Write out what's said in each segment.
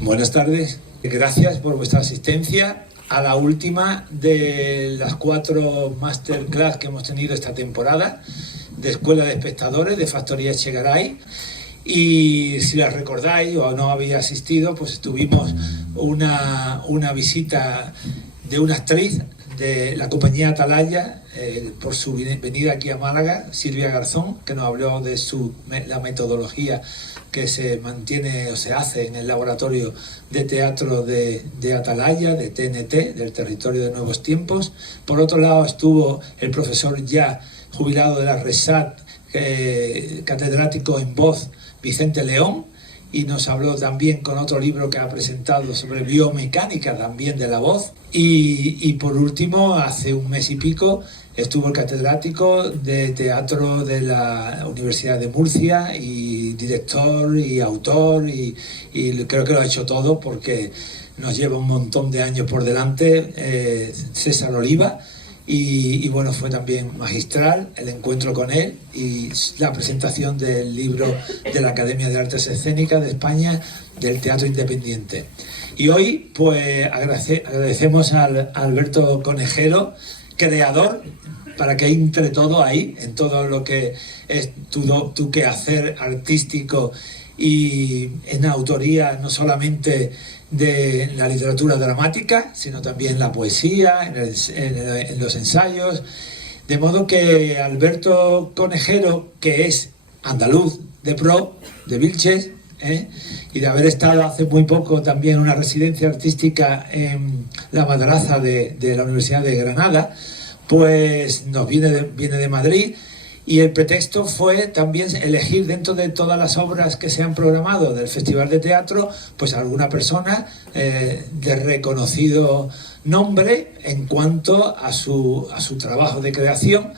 Buenas tardes, gracias por vuestra asistencia a la última de las 4 masterclass que hemos tenido esta temporada de Escuela de Espectadores de Factoría Echegaray. Y si las recordáis o no habéis asistido, pues tuvimos una visita de una actriz de la compañía Atalaya por su venida aquí a Málaga, Silvia Garzón, que nos habló de la metodología que se mantiene o se hace en el laboratorio de teatro de Atalaya, de TNT, del Territorio de Nuevos Tiempos. Por otro lado estuvo el profesor ya jubilado de la RESAT, catedrático en voz, Vicente León, y nos habló también con otro libro que ha presentado sobre biomecánica también de la voz. Y por último, hace un mes y pico, estuvo el catedrático de teatro de la Universidad de Murcia y director y autor y creo que lo ha hecho todo porque nos lleva un montón de años por delante, César Oliva. Y bueno, fue también magistral el encuentro con él y la presentación del libro de la Academia de Artes Escénicas de España del Teatro Independiente. Y hoy pues agradecemos a Alberto Conejero, creador, para que entre todo ahí, en todo lo que es tu quehacer artístico y en autoría no solamente de la literatura dramática, sino también la poesía, en los ensayos. De modo que Alberto Conejero, que es andaluz de pro, de Vilches, y de haber estado hace muy poco también en una residencia artística en la Madraza de la Universidad de Granada, pues nos viene de Madrid. Y el pretexto fue también elegir dentro de todas las obras que se han programado del Festival de Teatro, pues alguna persona de reconocido nombre en cuanto a su trabajo de creación.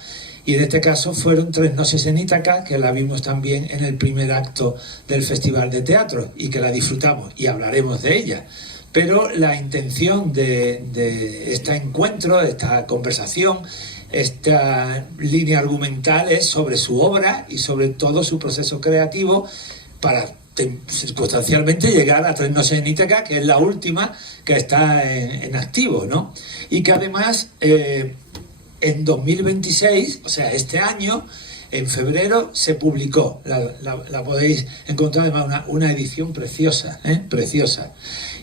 Y en este caso fueron Tres noches en Ítaca, que la vimos también en el primer acto del Festival de Teatro y que la disfrutamos y hablaremos de ella. Pero la intención de este encuentro, de esta conversación, esta línea argumental es sobre su obra y sobre todo su proceso creativo para circunstancialmente llegar a Tres noches en Ítaca, que es la última que está en activo, ¿no? Y que además en 2026, o sea, este año, en febrero, se publicó. La podéis encontrar, además, una edición preciosa, preciosa.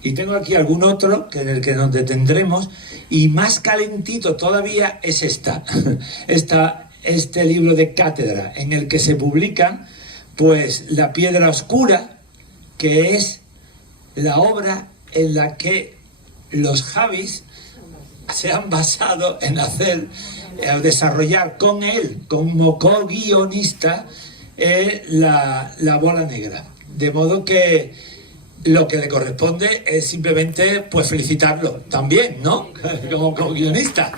Y tengo aquí algún otro en el que nos detendremos, y más calentito todavía es este libro de cátedra, en el que se publican pues La piedra oscura, que es la obra en la que los Javis se han basado en desarrollar con él como co-guionista la bola negra. De modo que lo que le corresponde es simplemente pues felicitarlo también, ¿no? Como co-guionista.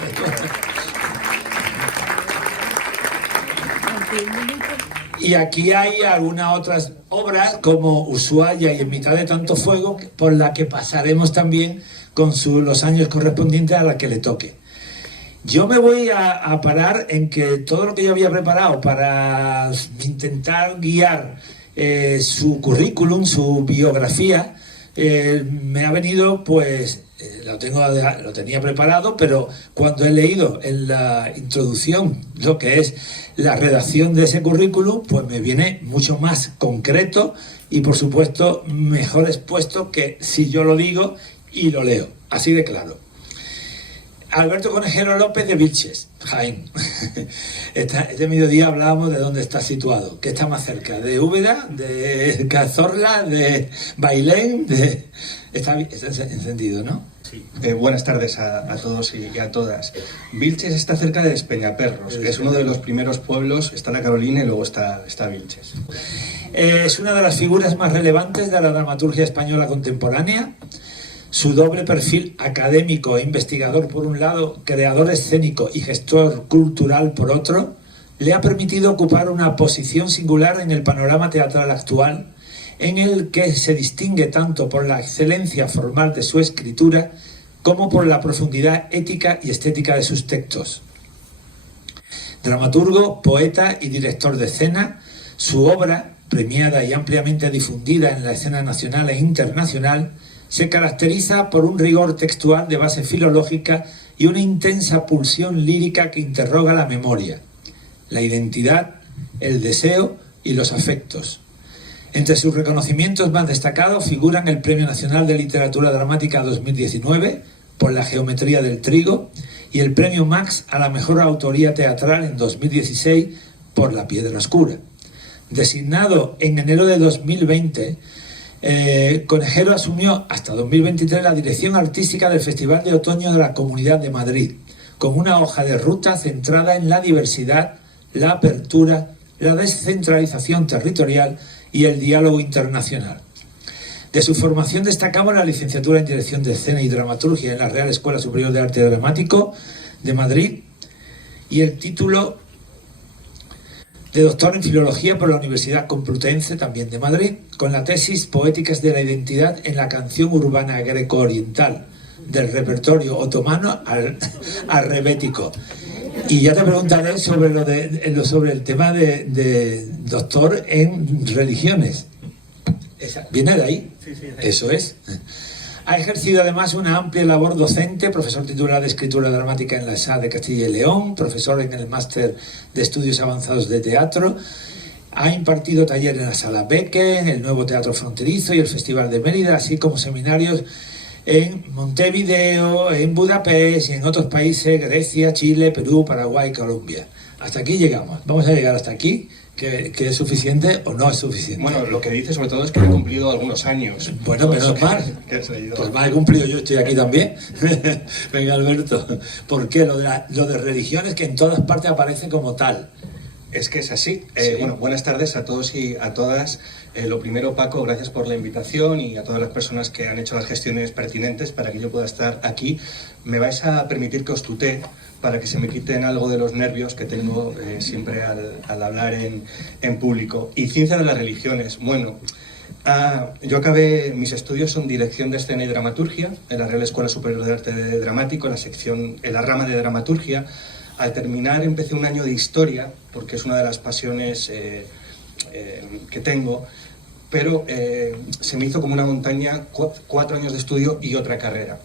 Y aquí hay algunas otras obras como Ushuaia y En mitad de tanto fuego, por la que pasaremos también con los años correspondientes a la que le toque. Yo me voy a parar en que todo lo que yo había preparado para intentar guiar su currículum, su biografía, me ha venido, pues, lo tenía preparado, pero cuando he leído en la introducción lo que es la redacción de ese currículum, pues me viene mucho más concreto y, por supuesto, mejor expuesto que si yo lo digo y lo leo, así de claro. Alberto Conejero López de Vilches, Jaén. Este mediodía hablábamos de dónde está situado, que está más cerca, de Úbeda, de Cazorla, de Bailén, está encendido, ¿no? Sí. Buenas tardes a todos y a todas. Vilches está cerca de Despeñaperros, que es uno de los primeros pueblos, está la Carolina y luego está Vilches. Es una de las figuras más relevantes de la dramaturgia española contemporánea. Su doble perfil académico e investigador por un lado, creador escénico y gestor cultural por otro, le ha permitido ocupar una posición singular en el panorama teatral actual, en el que se distingue tanto por la excelencia formal de su escritura como por la profundidad ética y estética de sus textos. Dramaturgo, poeta y director de escena, su obra, premiada y ampliamente difundida en la escena nacional e internacional, se caracteriza por un rigor textual de base filológica y una intensa pulsión lírica que interroga la memoria, la identidad, el deseo y los afectos. Entre sus reconocimientos más destacados figuran el Premio Nacional de Literatura Dramática 2019 por La Geometría del Trigo y el Premio Max a la Mejor Autoría Teatral en 2016 por La Piedra Oscura. Designado en enero de 2020, Conejero asumió hasta 2023 la dirección artística del Festival de Otoño de la Comunidad de Madrid, con una hoja de ruta centrada en la diversidad, la apertura, la descentralización territorial y el diálogo internacional. De su formación destacamos la licenciatura en Dirección de Escena y Dramaturgia en la Real Escuela Superior de Arte Dramático de Madrid y el título de doctor en Filología por la Universidad Complutense, también de Madrid, con la tesis Poéticas de la Identidad en la Canción Urbana Greco-Oriental, del repertorio otomano al rebético. Y ya te preguntaré sobre el tema de doctor en religiones. ¿Viene de ahí? Sí, Eso es. Ha ejercido además una amplia labor docente, profesor titular de Escritura Dramática en la ESA de Castilla y León, profesor en el Máster de Estudios Avanzados de Teatro, ha impartido talleres en la Sala Beque, el Nuevo Teatro Fronterizo y el Festival de Mérida, así como seminarios en Montevideo, en Budapest y en otros países, Grecia, Chile, Perú, Paraguay y Colombia. Hasta aquí llegamos. Vamos a llegar hasta aquí. ¿Que es suficiente o no es suficiente? Bueno, lo que dice sobre todo es que he cumplido algunos años. Bueno, menos mal. Pues más he cumplido yo, estoy aquí también. Venga, Alberto. ¿Por qué? Lo de religiones que en todas partes aparece como tal. Es que es así. Sí. Bueno, buenas tardes a todos y a todas. Lo primero, Paco, gracias por la invitación y a todas las personas que han hecho las gestiones pertinentes para que yo pueda estar aquí. Me vais a permitir que os tutee para que se me quiten algo de los nervios que tengo siempre al hablar en público. Y ciencia de las religiones. Bueno, yo acabé, mis estudios son Dirección de Escena y Dramaturgia en la Real Escuela Superior de Arte Dramático, en la rama de Dramaturgia. Al terminar empecé un año de Historia, porque es una de las pasiones que tengo, pero se me hizo como una montaña, 4 años de estudio y otra carrera.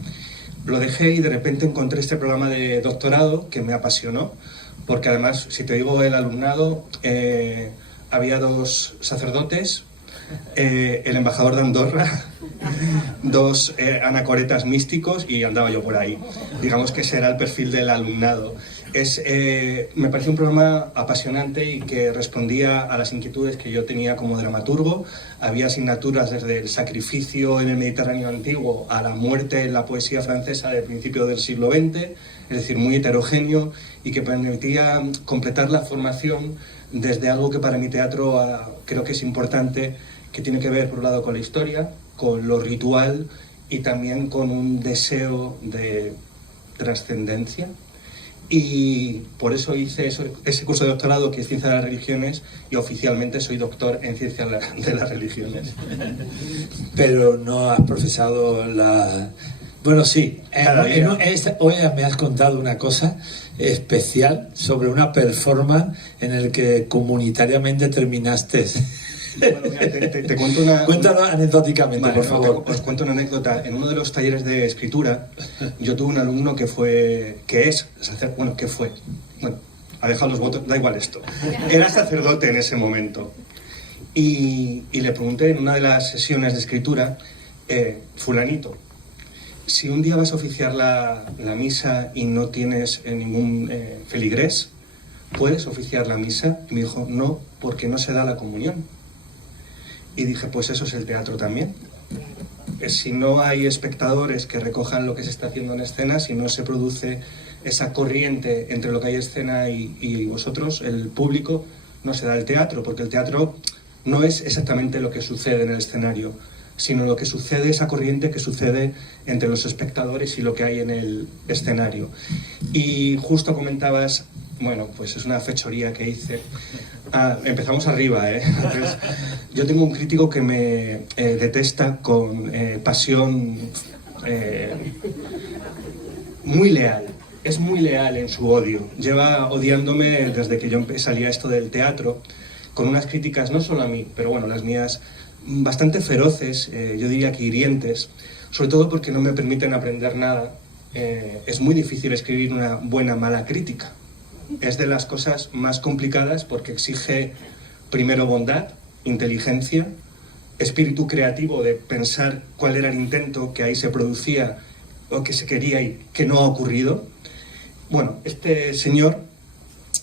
Lo dejé y de repente encontré este programa de doctorado que me apasionó, porque además, si te digo el alumnado, había 2 sacerdotes, el embajador de Andorra, 2 anacoretas místicos y andaba yo por ahí. Digamos que ese era el perfil del alumnado. Me pareció un programa apasionante y que respondía a las inquietudes que yo tenía como dramaturgo. Había asignaturas desde el sacrificio en el Mediterráneo antiguo a la muerte en la poesía francesa del principio del siglo XX, es decir, muy heterogéneo, y que permitía completar la formación desde algo que para mi teatro creo que es importante, que tiene que ver por un lado con la historia, con lo ritual y también con un deseo de trascendencia. Y por eso hice ese curso de doctorado que es Ciencia de las Religiones y oficialmente soy doctor en Ciencia de las Religiones. Pero no has profesado la... Bueno, sí. Hoy me has contado una cosa especial sobre una performance en el que comunitariamente terminaste. Bueno, mira, te cuento una... Cuéntalo anecdóticamente, vale, por favor. Os cuento una anécdota. En uno de los talleres de escritura, yo tuve un alumno que ha dejado los votos, da igual esto. Era sacerdote en ese momento. Y le pregunté en una de las sesiones de escritura, fulanito, si un día vas a oficiar la misa y no tienes ningún feligrés, ¿puedes oficiar la misa? Y me dijo, no, porque no se da la comunión. Y dije, pues eso es el teatro también. Si no hay espectadores que recojan lo que se está haciendo en escena, si no se produce esa corriente entre lo que hay en escena y vosotros, el público, no se da el teatro, porque el teatro no es exactamente lo que sucede en el escenario, sino lo que sucede, esa corriente que sucede entre los espectadores y lo que hay en el escenario. Y justo comentabas, bueno, pues es una fechoría que hice. Empezamos arriba, ¿eh? Entonces, yo tengo un crítico que me detesta con pasión muy leal. Es muy leal en su odio. Lleva odiándome desde que yo salía esto del teatro, con unas críticas no solo a mí, pero bueno, las mías bastante feroces, yo diría que hirientes, sobre todo porque no me permiten aprender nada. Es muy difícil escribir una buena mala crítica. Es de las cosas más complicadas porque exige primero bondad, inteligencia, espíritu creativo de pensar cuál era el intento que ahí se producía o que se quería y que no ha ocurrido. Bueno, este señor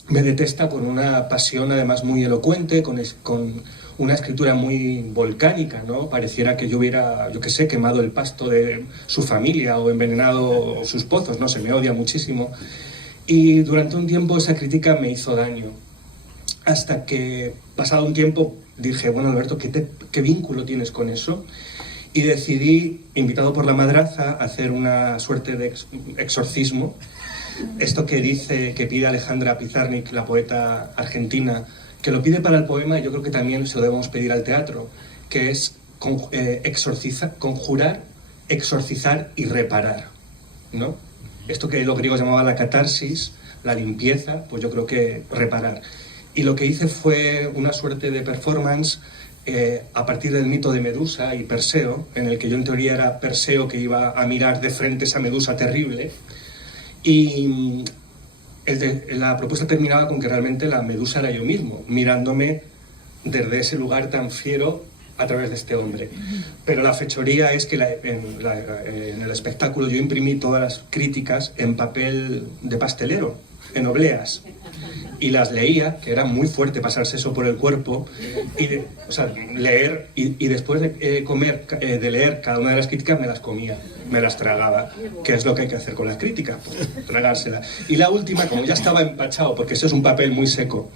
me detesta con una pasión además muy elocuente, con una escritura muy volcánica, ¿no? Pareciera que yo hubiera, yo qué sé, quemado el pasto de su familia o envenenado sus pozos, no sé, me odia muchísimo. Y durante un tiempo esa crítica me hizo daño, hasta que, pasado un tiempo, dije, bueno, Alberto, ¿qué vínculo tienes con eso? Y decidí, invitado por la madraza, hacer una suerte de exorcismo. Esto que dice, que pide Alejandra Pizarnik, la poeta argentina, que lo pide para el poema, y yo creo que también se lo debemos pedir al teatro, que es conjurar, exorcizar y reparar, ¿no? Esto que los griegos llamaban la catarsis, la limpieza, pues yo creo que reparar. Y lo que hice fue una suerte de performance a partir del mito de Medusa y Perseo, en el que yo en teoría era Perseo que iba a mirar de frente esa Medusa terrible. Y la propuesta terminaba con que realmente la Medusa era yo mismo, mirándome desde ese lugar tan fiero a través de este hombre. Pero la fechoría es que en el espectáculo yo imprimí todas las críticas en papel de pastelero, en obleas, y las leía, que era muy fuerte pasarse eso por el cuerpo, o sea, leer, y después de leer cada una de las críticas me las comía, me las tragaba, que es lo que hay que hacer con las críticas, pues, tragárselas. Y la última, como ya estaba empachado, porque eso es un papel muy seco,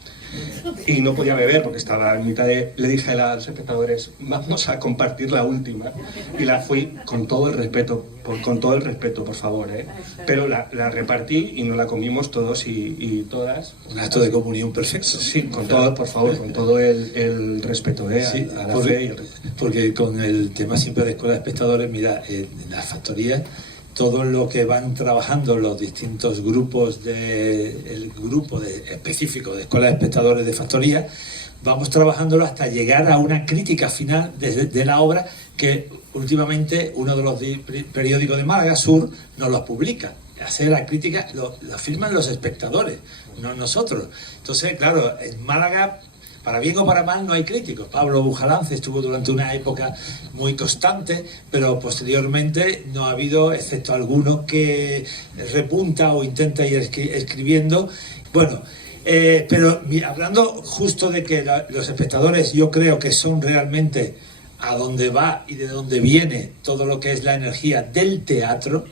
y no podía beber porque estaba en mitad de... Le dije a los espectadores, vamos a compartir la última, y la fui con todo el respeto, por favor, ¿eh? Pero la repartí y nos la comimos todos y todas. Un acto de comunión perfecto. Sí, con todo, por favor, con todo el respeto, ¿eh? Sí, a la fe y el respeto. Porque con el tema siempre de escuela de espectadores, mira, en las factorías, todo lo que van trabajando los distintos grupos, el grupo específico de escuela de espectadores de factoría, vamos trabajándolo hasta llegar a una crítica final de la obra que últimamente uno de los periódicos de Málaga, Sur, nos lo publica. Hacer la crítica, la firman los espectadores, no nosotros. Entonces, claro, en Málaga, para bien o para mal, no hay críticos. Pablo Bujalance estuvo durante una época muy constante, pero posteriormente no ha habido, excepto alguno que repunta o intenta ir escribiendo. Bueno, pero hablando justo de que los espectadores, yo creo que son realmente a donde va y de donde viene todo lo que es la energía del teatro.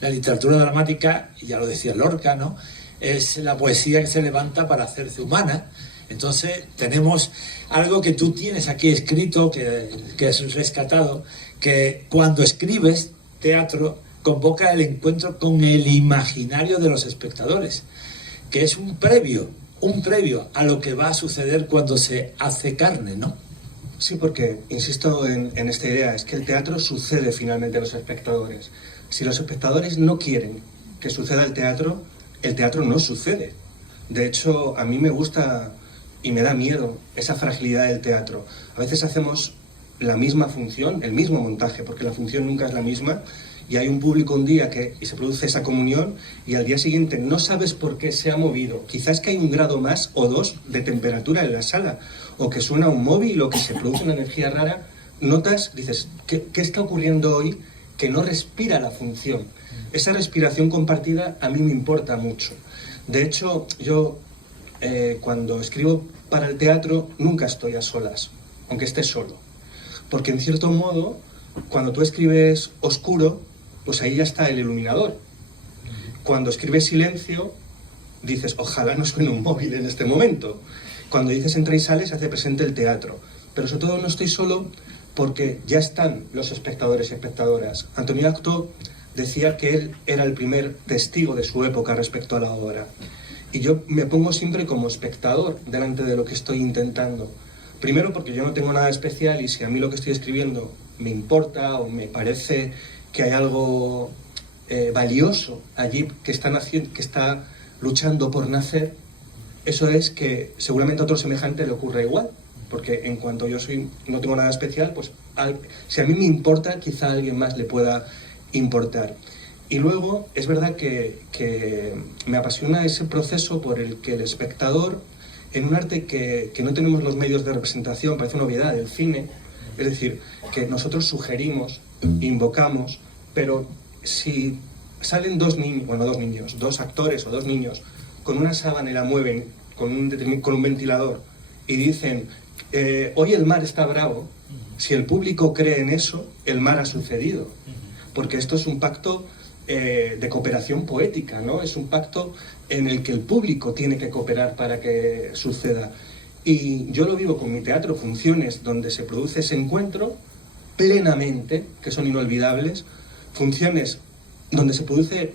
La literatura dramática, y ya lo decía Lorca, ¿no?, es la poesía que se levanta para hacerse humana. Entonces tenemos algo que tú tienes aquí escrito, que es rescatado, que cuando escribes teatro convoca el encuentro con el imaginario de los espectadores, que es un previo a lo que va a suceder cuando se hace carne, ¿no? Sí, porque insisto en esta idea, es que el teatro sucede finalmente a los espectadores. Si los espectadores no quieren que suceda el teatro no sucede. De hecho, a mí me gusta y me da miedo esa fragilidad del teatro. A veces hacemos la misma función, el mismo montaje, porque la función nunca es la misma, y hay un público un día y se produce esa comunión, y al día siguiente no sabes por qué se ha movido. Quizás que hay 1 grado más o 2 de temperatura en la sala, o que suena un móvil, o que se produce una energía rara. Notas, dices, ¿qué está ocurriendo hoy? que no respira la función. Esa respiración compartida a mí me importa mucho. De hecho, yo cuando escribo para el teatro nunca estoy a solas, aunque esté solo. Porque en cierto modo, cuando tú escribes oscuro, pues ahí ya está el iluminador. Cuando escribes silencio, dices, ojalá no suene un móvil en este momento. Cuando dices entra y sale, se hace presente el teatro. Pero sobre todo no estoy solo porque ya están los espectadores y espectadoras. Antonio Acto decía que él era el primer testigo de su época respecto a la obra. Y yo me pongo siempre como espectador delante de lo que estoy intentando. Primero porque yo no tengo nada especial y si a mí lo que estoy escribiendo me importa o me parece que hay algo valioso allí que está luchando por nacer, eso es que seguramente a otro semejante le ocurra igual. Porque en cuanto yo no tengo nada especial, pues si a mí me importa, quizá a alguien más le pueda importar. Y luego es verdad que me apasiona ese proceso por el que el espectador, en un arte que no tenemos los medios de representación, parece una obviedad, el cine, es decir, que nosotros sugerimos, invocamos, pero si salen dos actores o dos niños, con una sábana y la mueven con un ventilador y dicen, hoy el mar está bravo, si el público cree en eso, el mar ha sucedido. Porque esto es un pacto de cooperación poética, ¿no? Es un pacto en el que el público tiene que cooperar para que suceda. Y yo lo vivo con mi teatro, funciones donde se produce ese encuentro plenamente, que son inolvidables, funciones donde se produce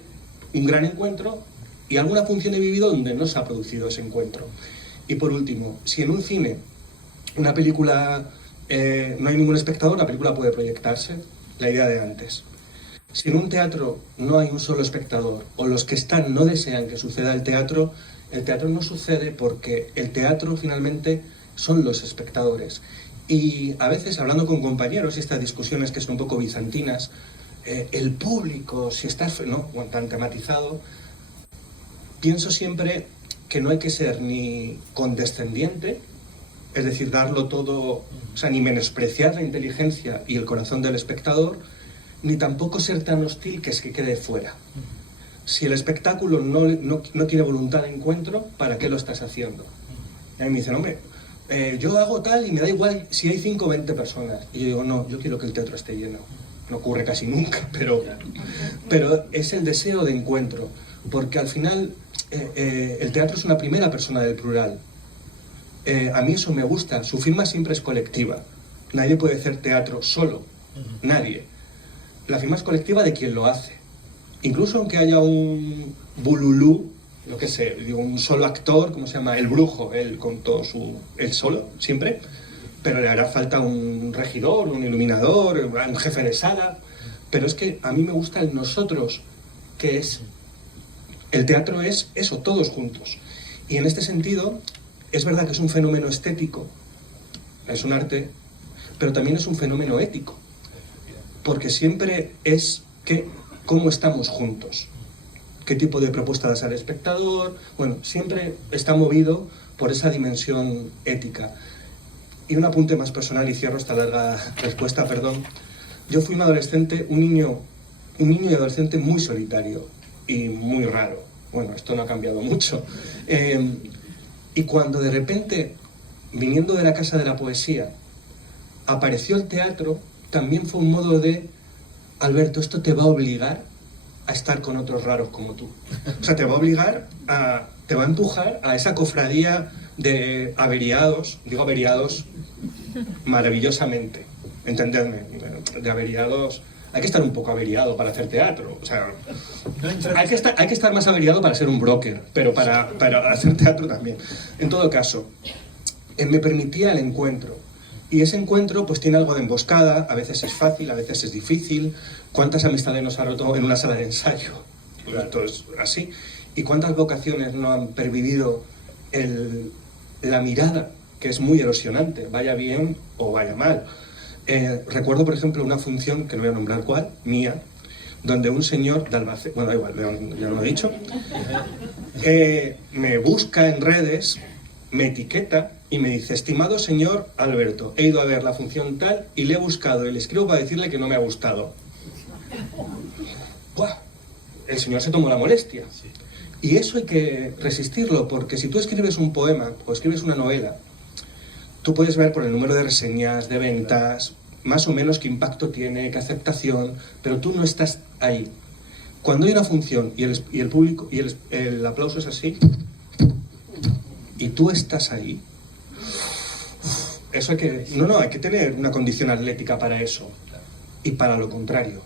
un gran encuentro y alguna función he vivido donde no se ha producido ese encuentro. Y por último, si en un cine, una película, no hay ningún espectador, la película puede proyectarse, la idea de antes. Si en un teatro no hay un solo espectador, o los que están no desean que suceda el teatro no sucede porque el teatro finalmente son los espectadores. Y a veces, hablando con compañeros, y estas discusiones que son un poco bizantinas, el público, si está tan tematizado, pienso siempre que no hay que ser ni condescendiente, es decir, darlo todo, o sea, ni menospreciar la inteligencia y el corazón del espectador, ni tampoco ser tan hostil que es que quede fuera. Si el espectáculo no tiene voluntad de encuentro, ¿para qué lo estás haciendo? Y a mí me dicen, hombre, yo hago tal y me da igual si hay 5 o 20 personas. Y yo digo, no, yo quiero que el teatro esté lleno. No ocurre casi nunca, pero es el deseo de encuentro. Porque al final el teatro es una primera persona del plural. A mí eso me gusta. Su firma siempre es colectiva. Nadie puede hacer teatro solo. Nadie. La firma es colectiva de quien lo hace. Incluso aunque haya un bululú, lo que sé, digo, un solo actor, ¿cómo se llama? El brujo, él con todo él solo, siempre, pero le hará falta un regidor, un iluminador, un jefe de sala. Pero es que a mí me gusta el nosotros, que es... El teatro es eso, todos juntos. Y en este sentido, es verdad que es un fenómeno estético, es un arte, pero también es un fenómeno ético. Porque siempre es cómo estamos juntos, qué tipo de propuesta das al espectador, bueno, siempre está movido por esa dimensión ética. Y un apunte más personal, y cierro esta larga respuesta, perdón. Yo fui un adolescente, un niño y adolescente muy solitario y muy raro. Bueno, esto no ha cambiado mucho. Y cuando de repente, viniendo de la Casa de la Poesía, apareció el teatro, también fue un modo de, Alberto, esto te va a obligar a estar con otros raros como tú. O sea, te va a empujar a esa cofradía de averiados, digo averiados maravillosamente, entendedme, de averiados. Hay que estar un poco averiado para hacer teatro, o sea, hay que estar más averiado para ser un broker, pero para hacer teatro también. En todo caso, me permitía el encuentro. Y ese encuentro pues tiene algo de emboscada, a veces es fácil, a veces es difícil. ¿Cuántas amistades nos ha roto en una sala de ensayo? Esto es así. ¿Y cuántas vocaciones no han pervivido la mirada, que es muy erosionante, vaya bien o vaya mal? Recuerdo, por ejemplo, una función, que no voy a nombrar cuál, mía, donde un señor de Albacete, bueno, da igual, ya lo he dicho, me busca en redes, me etiqueta y me dice, estimado señor Alberto, he ido a ver la función tal y le he buscado y le escribo para decirle que no me ha gustado. ¡Buah! El señor se tomó la molestia. Y eso hay que resistirlo, porque si tú escribes un poema o escribes una novela, tú puedes ver por el número de reseñas, de ventas, más o menos qué impacto tiene, qué aceptación, pero tú no estás ahí. Cuando hay una función y el público y el aplauso es así, y tú estás ahí, eso hay que... hay que tener una condición atlética para eso, y para lo contrario.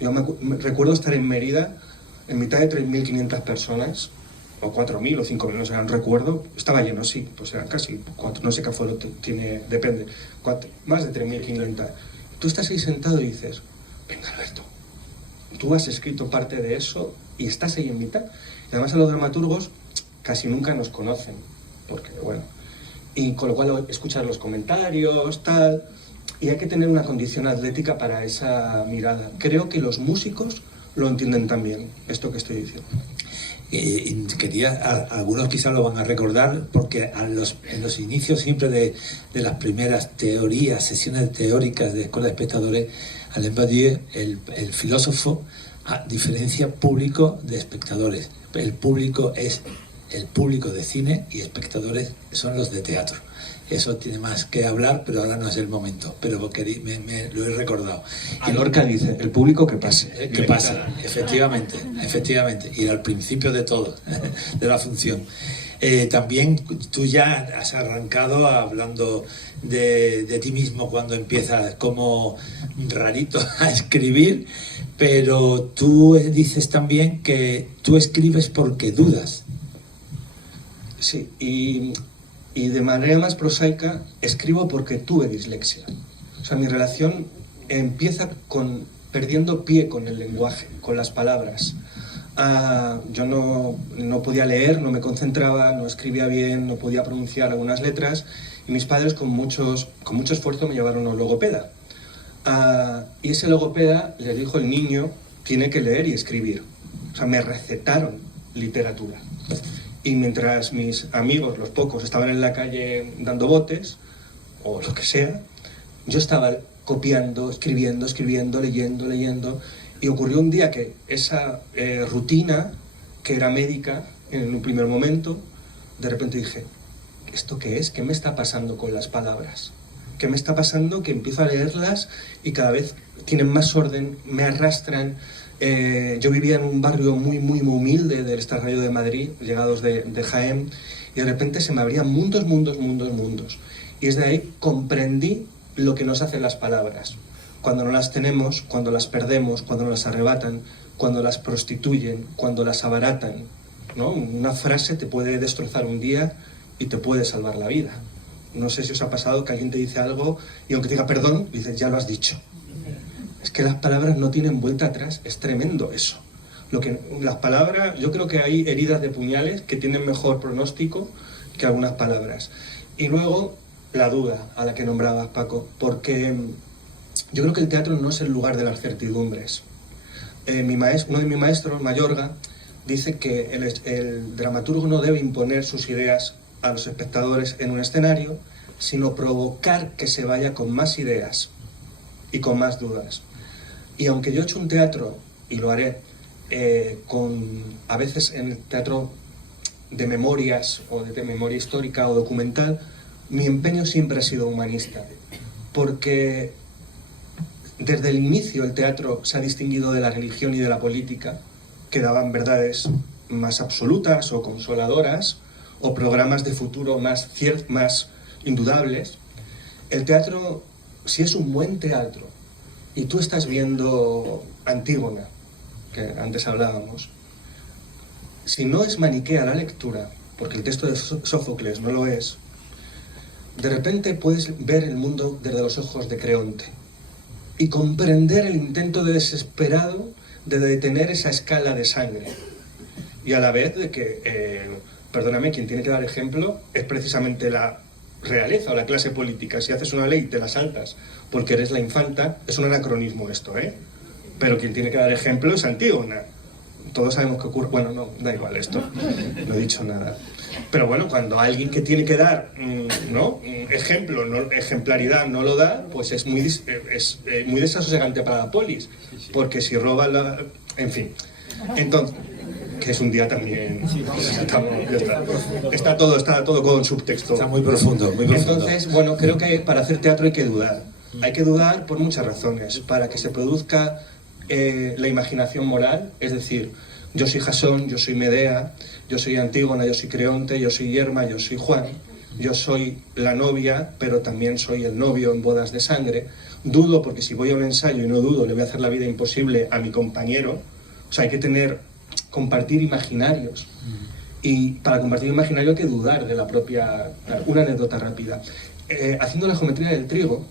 Yo me recuerdo estar en Mérida, en mitad de 3.500 personas, o 4.000 o 5.000, no sé, no recuerdo, estaba lleno, sí, pues eran casi 4, no sé qué aforo tiene, depende, más de 3.500. Tú estás ahí sentado y dices, venga Alberto, tú has escrito parte de eso y estás ahí en mitad. Y además a los dramaturgos casi nunca nos conocen, porque bueno, y con lo cual escuchar los comentarios, tal, y hay que tener una condición atlética para esa mirada. Creo que los músicos lo entienden también, esto que estoy diciendo. Algunos quizás lo van a recordar porque en los inicios siempre de las primeras teorías, sesiones teóricas de Escuela de Espectadores, Alain Badiou, el filósofo, diferencia público de espectadores. El público es el público de cine y espectadores son los de teatro. Eso tiene más que hablar, pero ahora no es el momento, pero porque me lo he recordado. Y Lorca dice, el público que pase. Que pase, efectivamente, y al principio de todo, de la función. También tú ya has arrancado hablando de ti mismo cuando empiezas como rarito a escribir, pero tú dices también que tú escribes porque dudas. Sí, y de manera más prosaica, escribo porque tuve dislexia. O sea, mi relación empieza perdiendo pie con el lenguaje, con las palabras. Yo no podía leer, no me concentraba, no escribía bien, no podía pronunciar algunas letras, y mis padres con mucho esfuerzo me llevaron a un logopeda. Y ese logopeda les dijo, el niño tiene que leer y escribir. O sea, me recetaron literatura. Y mientras mis amigos, los pocos, estaban en la calle dando botes, o lo que sea, yo estaba copiando, escribiendo, leyendo, y ocurrió un día que esa rutina, que era médica en un primer momento, de repente dije, ¿esto qué es? ¿Qué me está pasando con las palabras? ¿Qué me está pasando? Que empiezo a leerlas y cada vez tienen más orden, me arrastran. Yo vivía en un barrio muy humilde del extrarradio de Madrid, llegados de Jaén, y de repente se me abrían mundos. Y desde ahí comprendí lo que nos hacen las palabras. Cuando no las tenemos, cuando las perdemos, cuando nos las arrebatan, cuando las prostituyen, cuando las abaratan, ¿no? Una frase te puede destrozar un día y te puede salvar la vida. No sé si os ha pasado que alguien te dice algo y aunque te diga perdón, dices, ya lo has dicho. Es que las palabras no tienen vuelta atrás, es tremendo eso. Las palabras, yo creo que hay heridas de puñales que tienen mejor pronóstico que algunas palabras. Y luego, la duda a la que nombrabas, Paco, porque yo creo que el teatro no es el lugar de las certidumbres. Uno de mis maestros, Mayorga, dice que el dramaturgo no debe imponer sus ideas a los espectadores en un escenario, sino provocar que se vaya con más ideas y con más dudas. Y aunque yo he hecho un teatro, y lo haré, a veces en el teatro de memorias, o de memoria histórica o documental, mi empeño siempre ha sido humanista, porque desde el inicio el teatro se ha distinguido de la religión y de la política, que daban verdades más absolutas o consoladoras, o programas de futuro más indudables. El teatro, si es un buen teatro, y tú estás viendo Antígona, que antes hablábamos, si no es maniquea la lectura, porque el texto de Sófocles no lo es, de repente puedes ver el mundo desde los ojos de Creonte y comprender el intento desesperado de detener esa escala de sangre. Y a la vez de que, perdóname, quien tiene que dar ejemplo es precisamente la realeza o la clase política. Si haces una ley y te la saltas porque eres la infanta, es un anacronismo esto, ¿eh? Pero quien tiene que dar ejemplo es Antígona. Todos sabemos que ocurre... Bueno, no, da igual esto. No he dicho nada. Pero bueno, cuando alguien que tiene que dar ¿no? ejemplo, no, ejemplaridad no lo da, pues es muy desasosegante para la polis, porque si roba la... En fin, entonces, que es un día también... Está todo con subtexto. Está muy profundo, muy profundo. Entonces, bueno, creo que para hacer teatro hay que dudar. Hay que dudar por muchas razones, para que se produzca la imaginación moral, es decir, yo soy Jasón, yo soy Medea, yo soy Antígona, yo soy Creonte, yo soy Yerma, yo soy Juan, yo soy la novia, pero también soy el novio en bodas de sangre. Dudo porque si voy a un ensayo y no dudo, le voy a hacer la vida imposible a mi compañero. O sea, hay que compartir imaginarios. Y para compartir imaginario hay que dudar de la propia... Una anécdota rápida. Haciendo la geometría del trigo,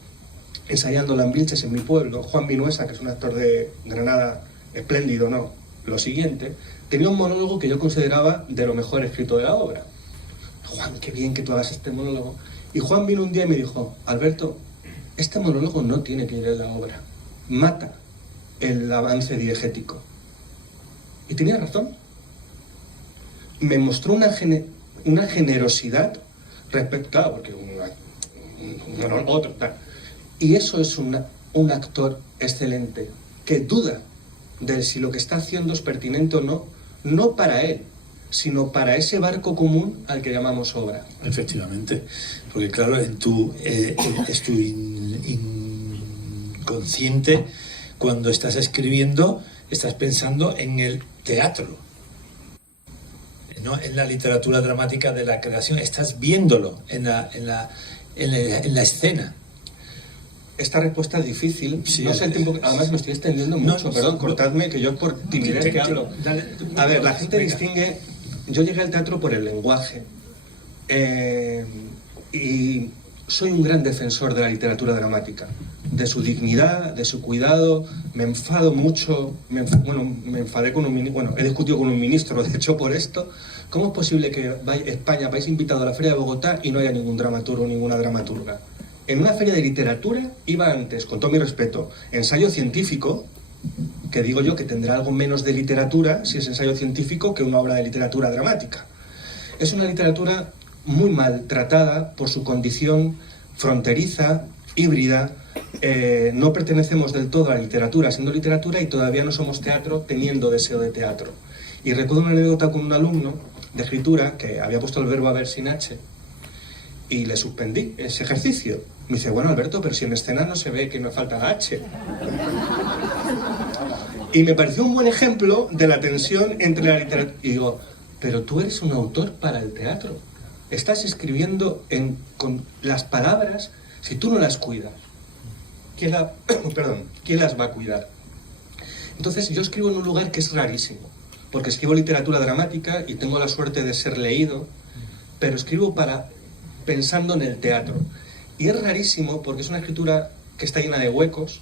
ensayándola en Vilches, en mi pueblo, Juan Vinuesa, que es un actor de Granada espléndido, ¿no? Lo siguiente, tenía un monólogo que yo consideraba de lo mejor escrito de la obra. Juan, qué bien que tú hagas este monólogo. Y Juan vino un día y me dijo, Alberto, este monólogo no tiene que ir en la obra. Mata el avance diegético. Y tenía razón. Me mostró una generosidad respecto, claro, porque otro, tal. Y eso es un actor excelente, que duda de si lo que está haciendo es pertinente o no, no para él, sino para ese barco común al que llamamos obra. Efectivamente, porque claro, es tu inconsciente, cuando estás escribiendo, estás pensando en el teatro, no en la literatura dramática de la creación, estás viéndolo en la escena. Esta respuesta es difícil, sí, no sé el tiempo, además me estoy extendiendo mucho, perdón, cortadme, que yo por timidez que hablo. A ver, la gente distingue, yo llegué al teatro por el lenguaje, y soy un gran defensor de la literatura dramática, de su dignidad, de su cuidado. Me enfado mucho, me enfadé con un ministro, bueno, he discutido con un ministro, de hecho, por esto. ¿Cómo es posible que España, país invitado a la Feria de Bogotá, y no haya ningún dramaturgo o ninguna dramaturga? En una feria de literatura iba antes, con todo mi respeto, ensayo científico, que digo yo que tendrá algo menos de literatura si es ensayo científico que una obra de literatura dramática. Es una literatura muy maltratada por su condición fronteriza, híbrida. No pertenecemos del todo a la literatura siendo literatura y todavía no somos teatro teniendo deseo de teatro. Y recuerdo una anécdota con un alumno de escritura que había puesto el verbo haber sin H y le suspendí ese ejercicio. Me dice, bueno, Alberto, pero si en escena no se ve que me falta la H. Y me pareció un buen ejemplo de la tensión entre la literatura... Y digo, pero tú eres un autor para el teatro. Estás escribiendo con las palabras, si tú no las cuidas, ¿quién las va a cuidar? Entonces yo escribo en un lugar que es rarísimo, porque escribo literatura dramática y tengo la suerte de ser leído, pero escribo pensando en el teatro. Y es rarísimo porque es una escritura que está llena de huecos.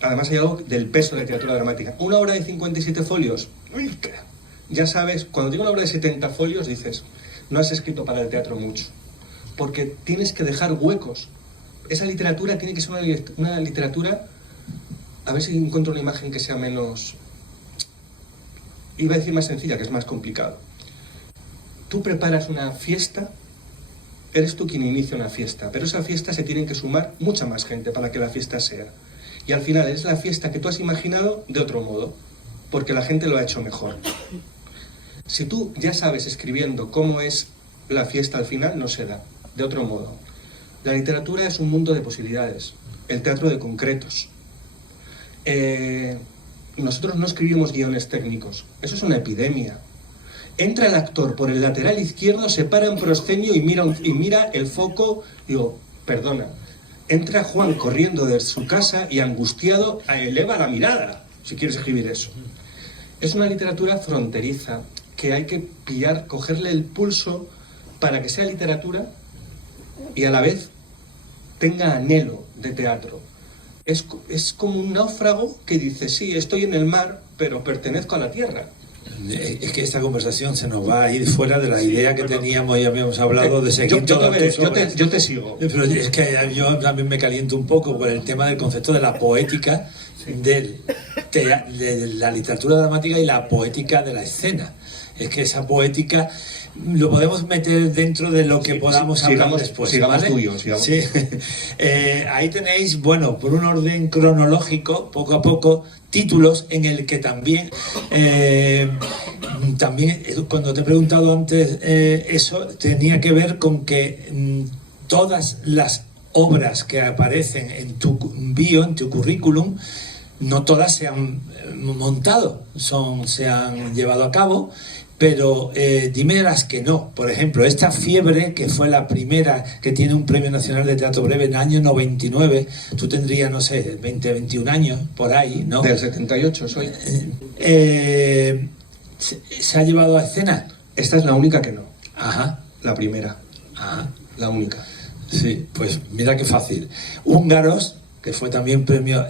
Además hay algo del peso de la literatura dramática. Una obra de 57 folios, ya sabes, cuando digo una obra de 70 folios dices, no has escrito para el teatro mucho, porque tienes que dejar huecos. Esa literatura tiene que ser una literatura, a ver si encuentro una imagen que sea menos, iba a decir más sencilla, que es más complicado. Tú preparas una fiesta, eres tú quien inicia una fiesta, pero esa fiesta se tienen que sumar mucha más gente para que la fiesta sea. Y al final es la fiesta que tú has imaginado de otro modo, porque la gente lo ha hecho mejor. Si tú ya sabes escribiendo cómo es la fiesta al final, no se da, de otro modo. La literatura es un mundo de posibilidades, el teatro de concretos. Nosotros no escribimos guiones técnicos, eso es una epidemia. Entra el actor por el lateral izquierdo, se para en proscenio y mira el foco, digo, perdona. Entra Juan corriendo de su casa y angustiado eleva la mirada, si quieres escribir eso. Es una literatura fronteriza que hay que cogerle el pulso para que sea literatura y a la vez tenga anhelo de teatro. Es como un náufrago que dice, sí, estoy en el mar, pero pertenezco a la tierra. Es que esta conversación se nos va a ir fuera de la idea que teníamos y habíamos hablado de seguir yo te sigo. Pero es que yo también me caliento un poco por el tema del concepto de la poética del de la literatura dramática y la poética de la escena. Es que esa poética lo podemos meter dentro de lo que podamos hablar después, ¿vale? Sigamos. Sí. Ahí tenéis, bueno, por un orden cronológico, poco a poco, títulos en el que también cuando te he preguntado antes eso, tenía que ver con que todas las obras que aparecen en tu bio, en tu currículum, no todas se han montado, se han llevado a cabo, pero dime las que no. Por ejemplo, esta Fiebre, que fue la primera que tiene un Premio Nacional de Teatro Breve en el año 99, tú tendrías, no sé, 20, 21 años, por ahí, ¿no? Del 78 soy. ¿Se ha llevado a escena? Esta es la única que no. Ajá. La primera. Ajá. La única. Sí, pues mira qué fácil. Húngaros, que fue también premio,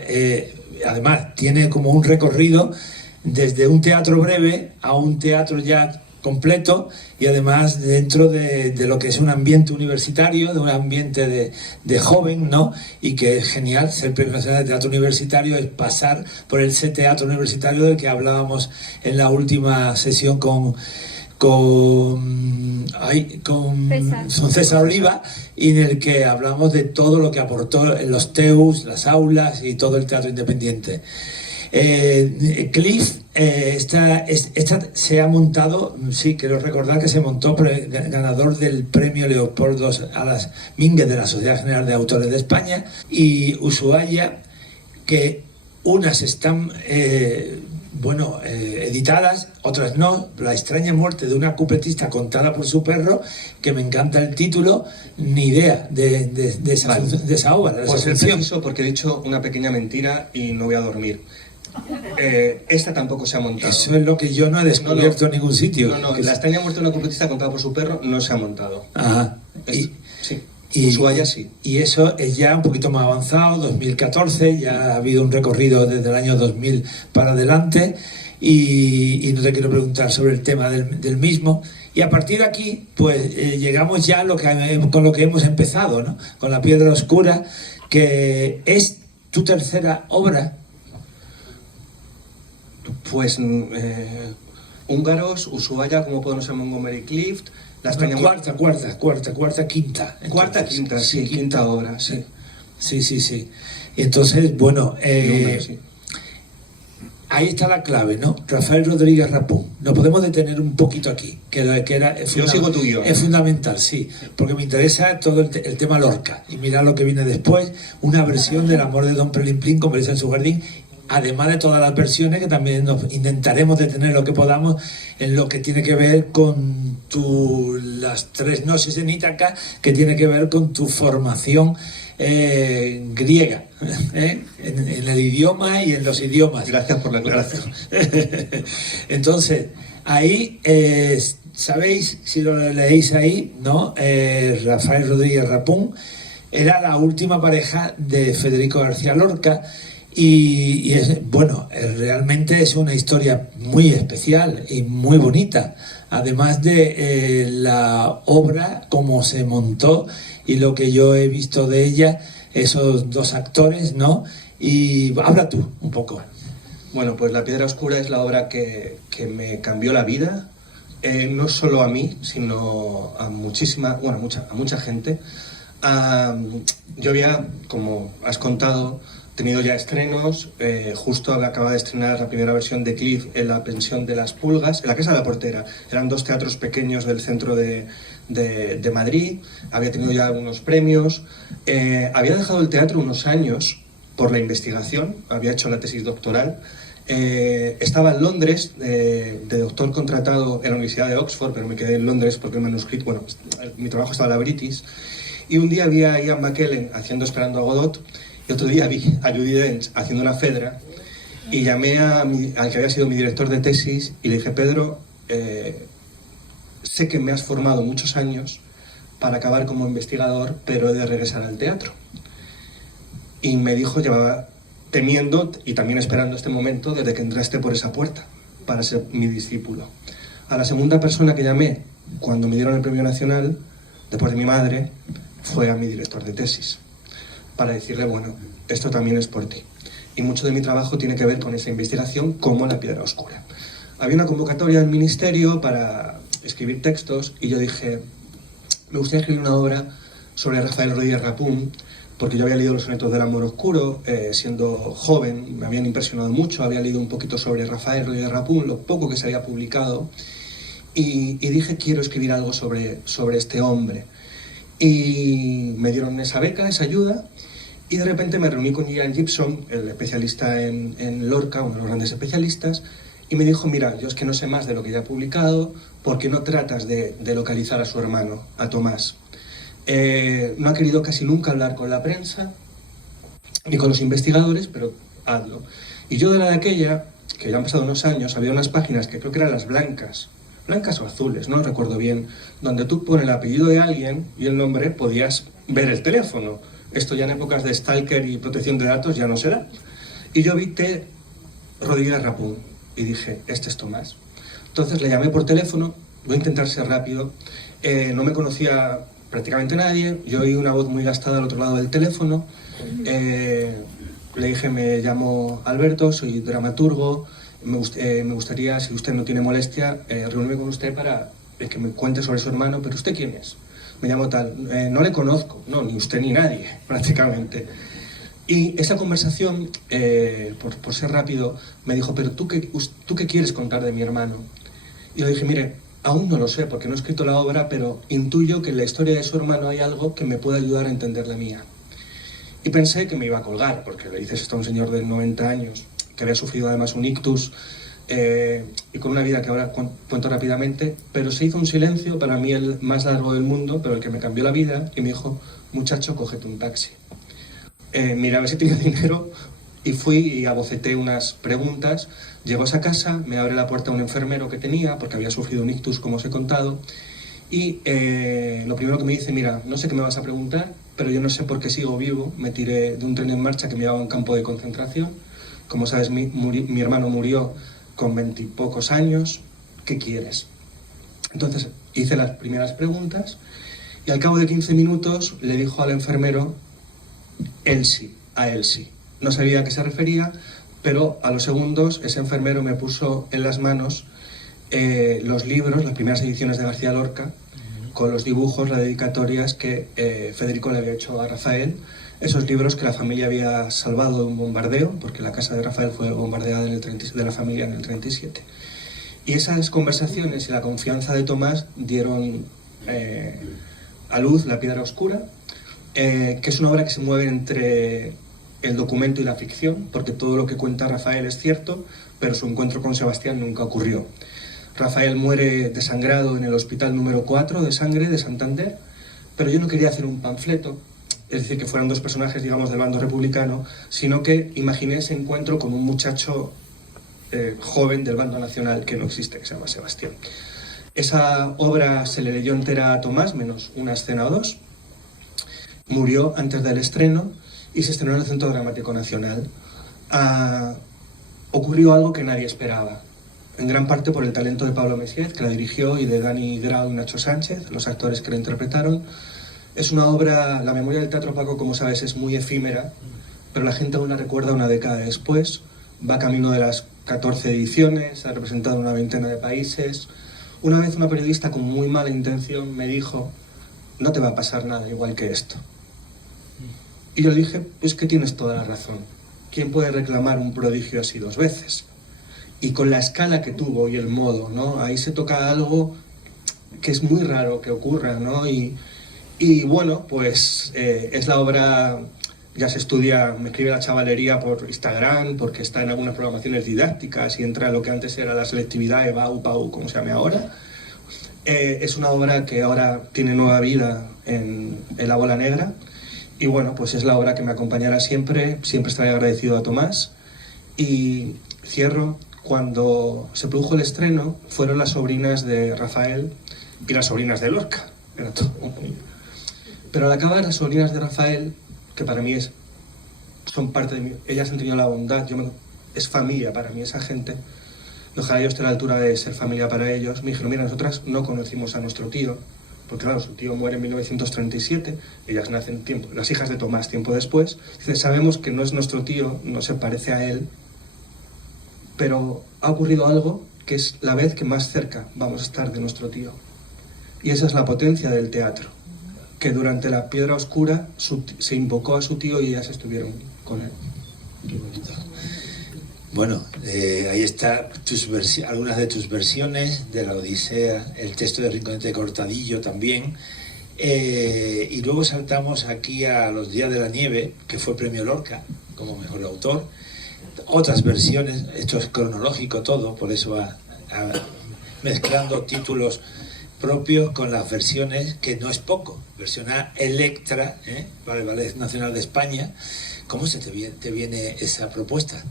además tiene como un recorrido desde un teatro breve a un teatro ya completo, y además dentro de lo que es un ambiente universitario, de un ambiente de joven, ¿no? Y que es genial ser Premio Nacional de Teatro Universitario, es pasar por ese teatro universitario del que hablábamos en la última sesión con César Oliva, y en el que hablamos de todo lo que aportó en los TEUs, las aulas y todo el teatro independiente. Cliff, esta se ha montado, sí, quiero recordar que se montó ganador del premio Leopoldo Alas Mínguez de la Sociedad General de Autores de España, y Ushuaia, que unas están editadas, otras no. La extraña muerte de una cupletista contada por su perro, que me encanta el título, ni idea de esa obra. De esa pues es preciso, porque he dicho una pequeña mentira y no voy a dormir. Esta tampoco se ha montado. Eso es lo que yo no he descubierto en ningún sitio. La extraña muerte de una cupletista contada por su perro no se ha montado. Ajá. Ushuaia sí. Y eso es ya un poquito más avanzado, 2014, ya ha habido un recorrido desde el año 2000 para adelante, y no te quiero preguntar sobre el tema del mismo. Y a partir de aquí, pues llegamos ya con lo que hemos empezado, ¿no? Con La Piedra Oscura, que es tu tercera obra. Pues húngaros, Ushuaia, como podemos ser Montgomery Clift, quinta. Cuarta, quinta, sí, quinta obra, sí. Sí. Y entonces, bueno, sí. Ahí está la clave, ¿no? Rafael Rodríguez Rapón. Nos podemos detener un poquito aquí, Yo sigo tu guión. Es fundamental, sí, porque me interesa todo el tema Lorca, y mirar lo que viene después, una versión del Amor de Don Prelimplín con Melissa en su jardín, además de todas las versiones que también nos intentaremos detener lo que podamos en lo que tiene que ver con las 3 noches en Ítaca, que tiene que ver con tu formación griega, en el idioma y en los idiomas. Gracias por la aclaración. Entonces, ahí, sabéis, si lo leéis ahí, ¿no? Rafael Rodríguez Rapón era la última pareja de Federico García Lorca, y realmente es una historia muy especial y muy bonita, además de la obra, cómo se montó y lo que yo he visto de ella, esos 2 actores, ¿no? Y habla tú un poco. Bueno, pues La Piedra Oscura es la obra que me cambió la vida, no solo a mí, sino a mucha gente. Yo había, como has contado, tenido ya estrenos. Justo acaba de estrenar la primera versión de Cliff en La Pensión de las Pulgas, en la Casa de la Portera. Eran 2 teatros pequeños del centro de Madrid. Había tenido ya algunos premios. Había dejado el teatro unos años por la investigación. Había hecho la tesis doctoral. Estaba en Londres de doctor contratado en la Universidad de Oxford, pero me quedé en Londres porque el manuscrito, mi trabajo estaba en la British. Y un día vi a Ian McKellen haciendo Esperando a Godot, y otro día vi a Judi Dench haciendo una Fedra, y llamé al que había sido mi director de tesis y le dije: Pedro, sé que me has formado muchos años para acabar como investigador, pero he de regresar al teatro. Y me dijo, llevaba temiendo y también esperando este momento desde que entraste por esa puerta para ser mi discípulo. A la segunda persona que llamé cuando me dieron el Premio Nacional, después de mi madre, fue a mi director de tesis, para decirle, bueno, esto también es por ti. y mucho de mi trabajo tiene que ver con esa investigación como La Piedra Oscura. Había una convocatoria del ministerio para escribir textos y yo dije, me gustaría escribir una obra sobre Rafael Rodríguez Rapún, porque yo había leído los sonetos del amor oscuro, siendo joven, me habían impresionado mucho, había leído un poquito sobre Rafael Rodríguez Rapún, lo poco que se había publicado, y dije, quiero escribir algo sobre este hombre. Y me dieron esa beca, esa ayuda, y de repente me reuní con Ian Gibson, el especialista en Lorca, uno de los grandes especialistas, y me dijo, mira, yo es que no sé más de lo que ya he publicado, ¿por qué no tratas de localizar a su hermano, a Tomás? No ha querido casi nunca hablar con la prensa, ni con los investigadores, pero hazlo. Y yo de la de aquella, que ya han pasado unos años, había unas páginas que creo que eran las blancas o azules, no recuerdo bien, donde tú pones el apellido de alguien y el nombre, podías ver el teléfono. Esto ya en épocas de stalker y protección de datos ya no será. Y yo vi T. Rodríguez Rapún y dije, este es Tomás. Entonces le llamé por teléfono, voy a intentar ser rápido, no me conocía prácticamente nadie, yo oí una voz muy gastada al otro lado del teléfono, le dije, me llamo Alberto, soy dramaturgo, me gustaría, si usted no tiene molestia, reunirme con usted para que me cuente sobre su hermano, pero ¿usted quién es? Me llamo tal, no le conozco, no, ni usted ni nadie, prácticamente. Y esa conversación, por ser rápido, me dijo, pero ¿tú qué quieres contar de mi hermano? Y yo dije, mire, aún no lo sé, porque no he escrito la obra, pero intuyo que en la historia de su hermano hay algo que me puede ayudar a entender la mía. Y pensé que me iba a colgar, porque le dices esto a un señor de 90 años, que había sufrido además un ictus, y con una vida que ahora cuento rápidamente, pero se hizo un silencio, para mí el más largo del mundo, pero el que me cambió la vida, y me dijo, muchacho, cógete un taxi. Mira a ver si tenía dinero, y fui y aboceté unas preguntas. Llego a esa casa, me abre la puerta un enfermero que tenía, porque había sufrido un ictus, como os he contado, y lo primero que me dice, mira, no sé qué me vas a preguntar, pero yo no sé por qué sigo vivo. Me tiré de un tren en marcha que me llevaba a un campo de concentración. Como sabes, mi hermano murió con 20 y pocos años. ¿Qué quieres? Entonces hice las primeras preguntas y al cabo de 15 minutos le dijo al enfermero, él sí, a él sí. No sabía a qué se refería, pero a los segundos ese enfermero me puso en las manos los libros, las primeras ediciones de García Lorca, con los dibujos, las dedicatorias que Federico le había hecho a Rafael, esos libros que la familia había salvado de un bombardeo, porque la casa de Rafael fue bombardeada de la familia en el 37. Y esas conversaciones y la confianza de Tomás dieron a luz La Piedra Oscura, que es una obra que se mueve entre el documento y la ficción, porque todo lo que cuenta Rafael es cierto, pero su encuentro con Sebastián nunca ocurrió. Rafael muere desangrado en el hospital número 4 de sangre de Santander, pero yo no quería hacer un panfleto, es decir, que fueran dos personajes, digamos, del bando republicano, sino que imaginé ese encuentro con un muchacho joven del bando nacional que no existe, que se llama Sebastián. Esa obra se le leyó entera a Tomás, menos una escena o dos. Murió antes del estreno y se estrenó en el Centro Dramático Nacional. Ocurrió algo que nadie esperaba, en gran parte por el talento de Pablo Messiez, que la dirigió, y de Dani Grau y Nacho Sánchez, los actores que la interpretaron. Es una obra, la memoria del teatro, Paco, como sabes, es muy efímera, pero la gente aún la recuerda una década después. Va camino de las 14 ediciones, ha representado una veintena de países. Una vez una periodista con muy mala intención me dijo, no te va a pasar nada igual que esto. Y yo le dije, pues que tienes toda la razón. ¿Quién puede reclamar un prodigio así dos veces? Y con la escala que tuvo y el modo, ¿no? Ahí se toca algo que es muy raro que ocurra, ¿no? Y bueno, pues es la obra, ya se estudia, me escribe la chavalería por Instagram, porque está en algunas programaciones didácticas y entra en lo que antes era la selectividad, EBAU, PAU, como se llame ahora. Es una obra que ahora tiene nueva vida en La Bola Negra. Y bueno, pues es la obra que me acompañará siempre, siempre estaré agradecido a Tomás. Y cierro, cuando se produjo el estreno, fueron las sobrinas de Rafael y las sobrinas de Lorca. Era todo muy bonito. Pero al acabar, las sobrinas de Rafael, que para mí son parte de mí, ellas han tenido la bondad, es familia para mí esa gente, y ojalá yo esté a la altura de ser familia para ellos. Me dijeron, mira, nosotras no conocimos a nuestro tío, porque claro, su tío muere en 1937, ellas nacen las hijas de Tomás tiempo después. Dice, sabemos que no es nuestro tío, no se parece a él, pero ha ocurrido algo que es la vez que más cerca vamos a estar de nuestro tío. Y esa es la potencia del teatro, que durante la Piedra Oscura se invocó a su tío y ellas estuvieron con él. Qué bonito. Bueno, ahí está algunas de tus versiones de la Odisea, el texto de Rinconete Cortadillo también. Y luego saltamos aquí a Los días de la nieve, que fue premio Lorca como mejor autor. Otras versiones, esto es cronológico todo, por eso va mezclando títulos propios con las versiones, que no es poco. Versión A, Electra, para el Ballet Nacional de España. ¿Cómo se te viene esa propuesta?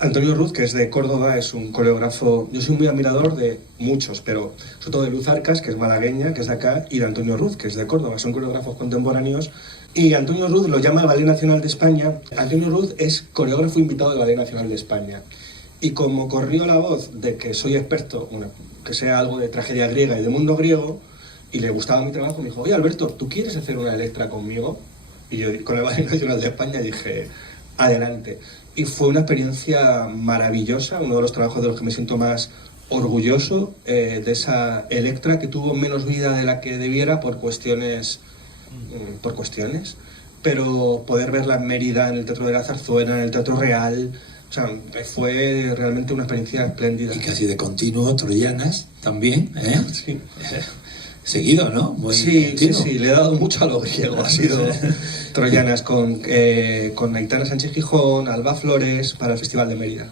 Antonio Ruz, que es de Córdoba, es un coreógrafo. Yo soy muy admirador de muchos, pero sobre todo de Luz Arcas, que es malagueña, que es de acá, y de Antonio Ruz, que es de Córdoba. Son coreógrafos contemporáneos. Y Antonio Ruz lo llama el Ballet Nacional de España. Antonio Ruz es coreógrafo invitado del Ballet Nacional de España. Y como corrió la voz de que soy experto, que sea algo de tragedia griega y de mundo griego, y le gustaba mi trabajo, me dijo, oye Alberto, ¿tú quieres hacer una Electra conmigo? Y yo con el Ballet Nacional de España dije, adelante. Y fue una experiencia maravillosa, uno de los trabajos de los que me siento más orgulloso, de esa Electra que tuvo menos vida de la que debiera por cuestiones, pero poder verla en Mérida, en el Teatro de la Zarzuela, en el Teatro Real, o sea, fue realmente una experiencia espléndida. Y casi de continuo, Troyanas también, ¿eh? Sí. Seguido, ¿no? Muy sí, le he dado mucho a lo griego, ha sido Troyanas con Aitana Sánchez Gijón, Alba Flores, para el Festival de Mérida.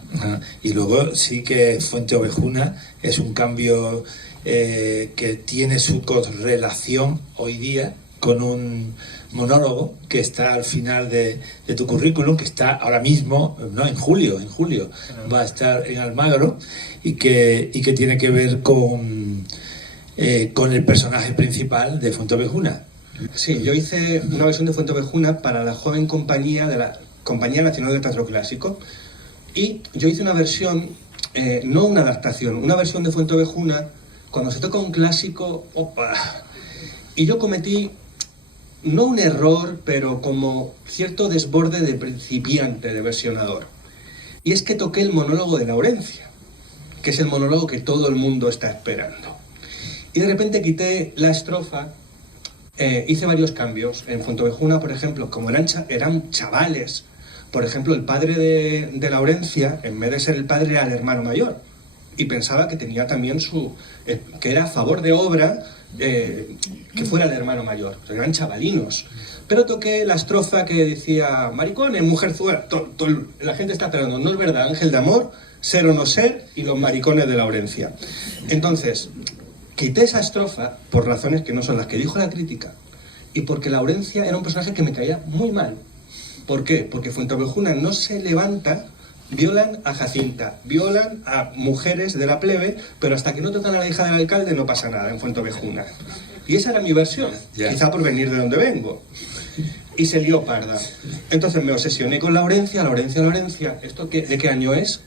Y luego sí que Fuente Ovejuna es un cambio que tiene su correlación hoy día con un monólogo que está al final de tu currículum, que está ahora mismo, no, en julio va a estar en Almagro, y que tiene que ver con el personaje principal de Fuente Ovejuna. Sí, yo hice una versión de Fuente Ovejuna para la joven compañía de la Compañía Nacional de Teatro Clásico, y yo hice una versión, no una adaptación, una versión de Fuente Ovejuna cuando se toca un clásico, ¡opa! Y yo cometí no un error, pero como cierto desborde de principiante, de versionador. Y es que toqué el monólogo de Laurencia, que es el monólogo que todo el mundo está esperando. Y de repente quité la estrofa, hice varios cambios. En Fuente Ovejuna, por ejemplo, como eran chavales, por ejemplo, el padre de Laurencia, en vez de ser el padre, era el hermano mayor. Y pensaba que tenía también que era a favor de obra, que fuera el hermano mayor. O sea, eran chavalinos. Pero toqué la estrofa que decía, maricones, mujerzuela, la gente está esperando, no es verdad, ángel de amor, ser o no ser, y los maricones de Laurencia. Entonces, quité esa estrofa por razones que no son las que dijo la crítica, y porque Laurencia era un personaje que me caía muy mal. ¿Por qué? Porque Fuente Ovejuna no se levanta, violan a Jacinta, violan a mujeres de la plebe, pero hasta que no tocan a la hija del alcalde no pasa nada en Fuente Ovejuna. Y esa era mi versión, quizá por venir de donde vengo. Y se lió parda. Entonces me obsesioné con Laurencia. ¿Esto de qué año es?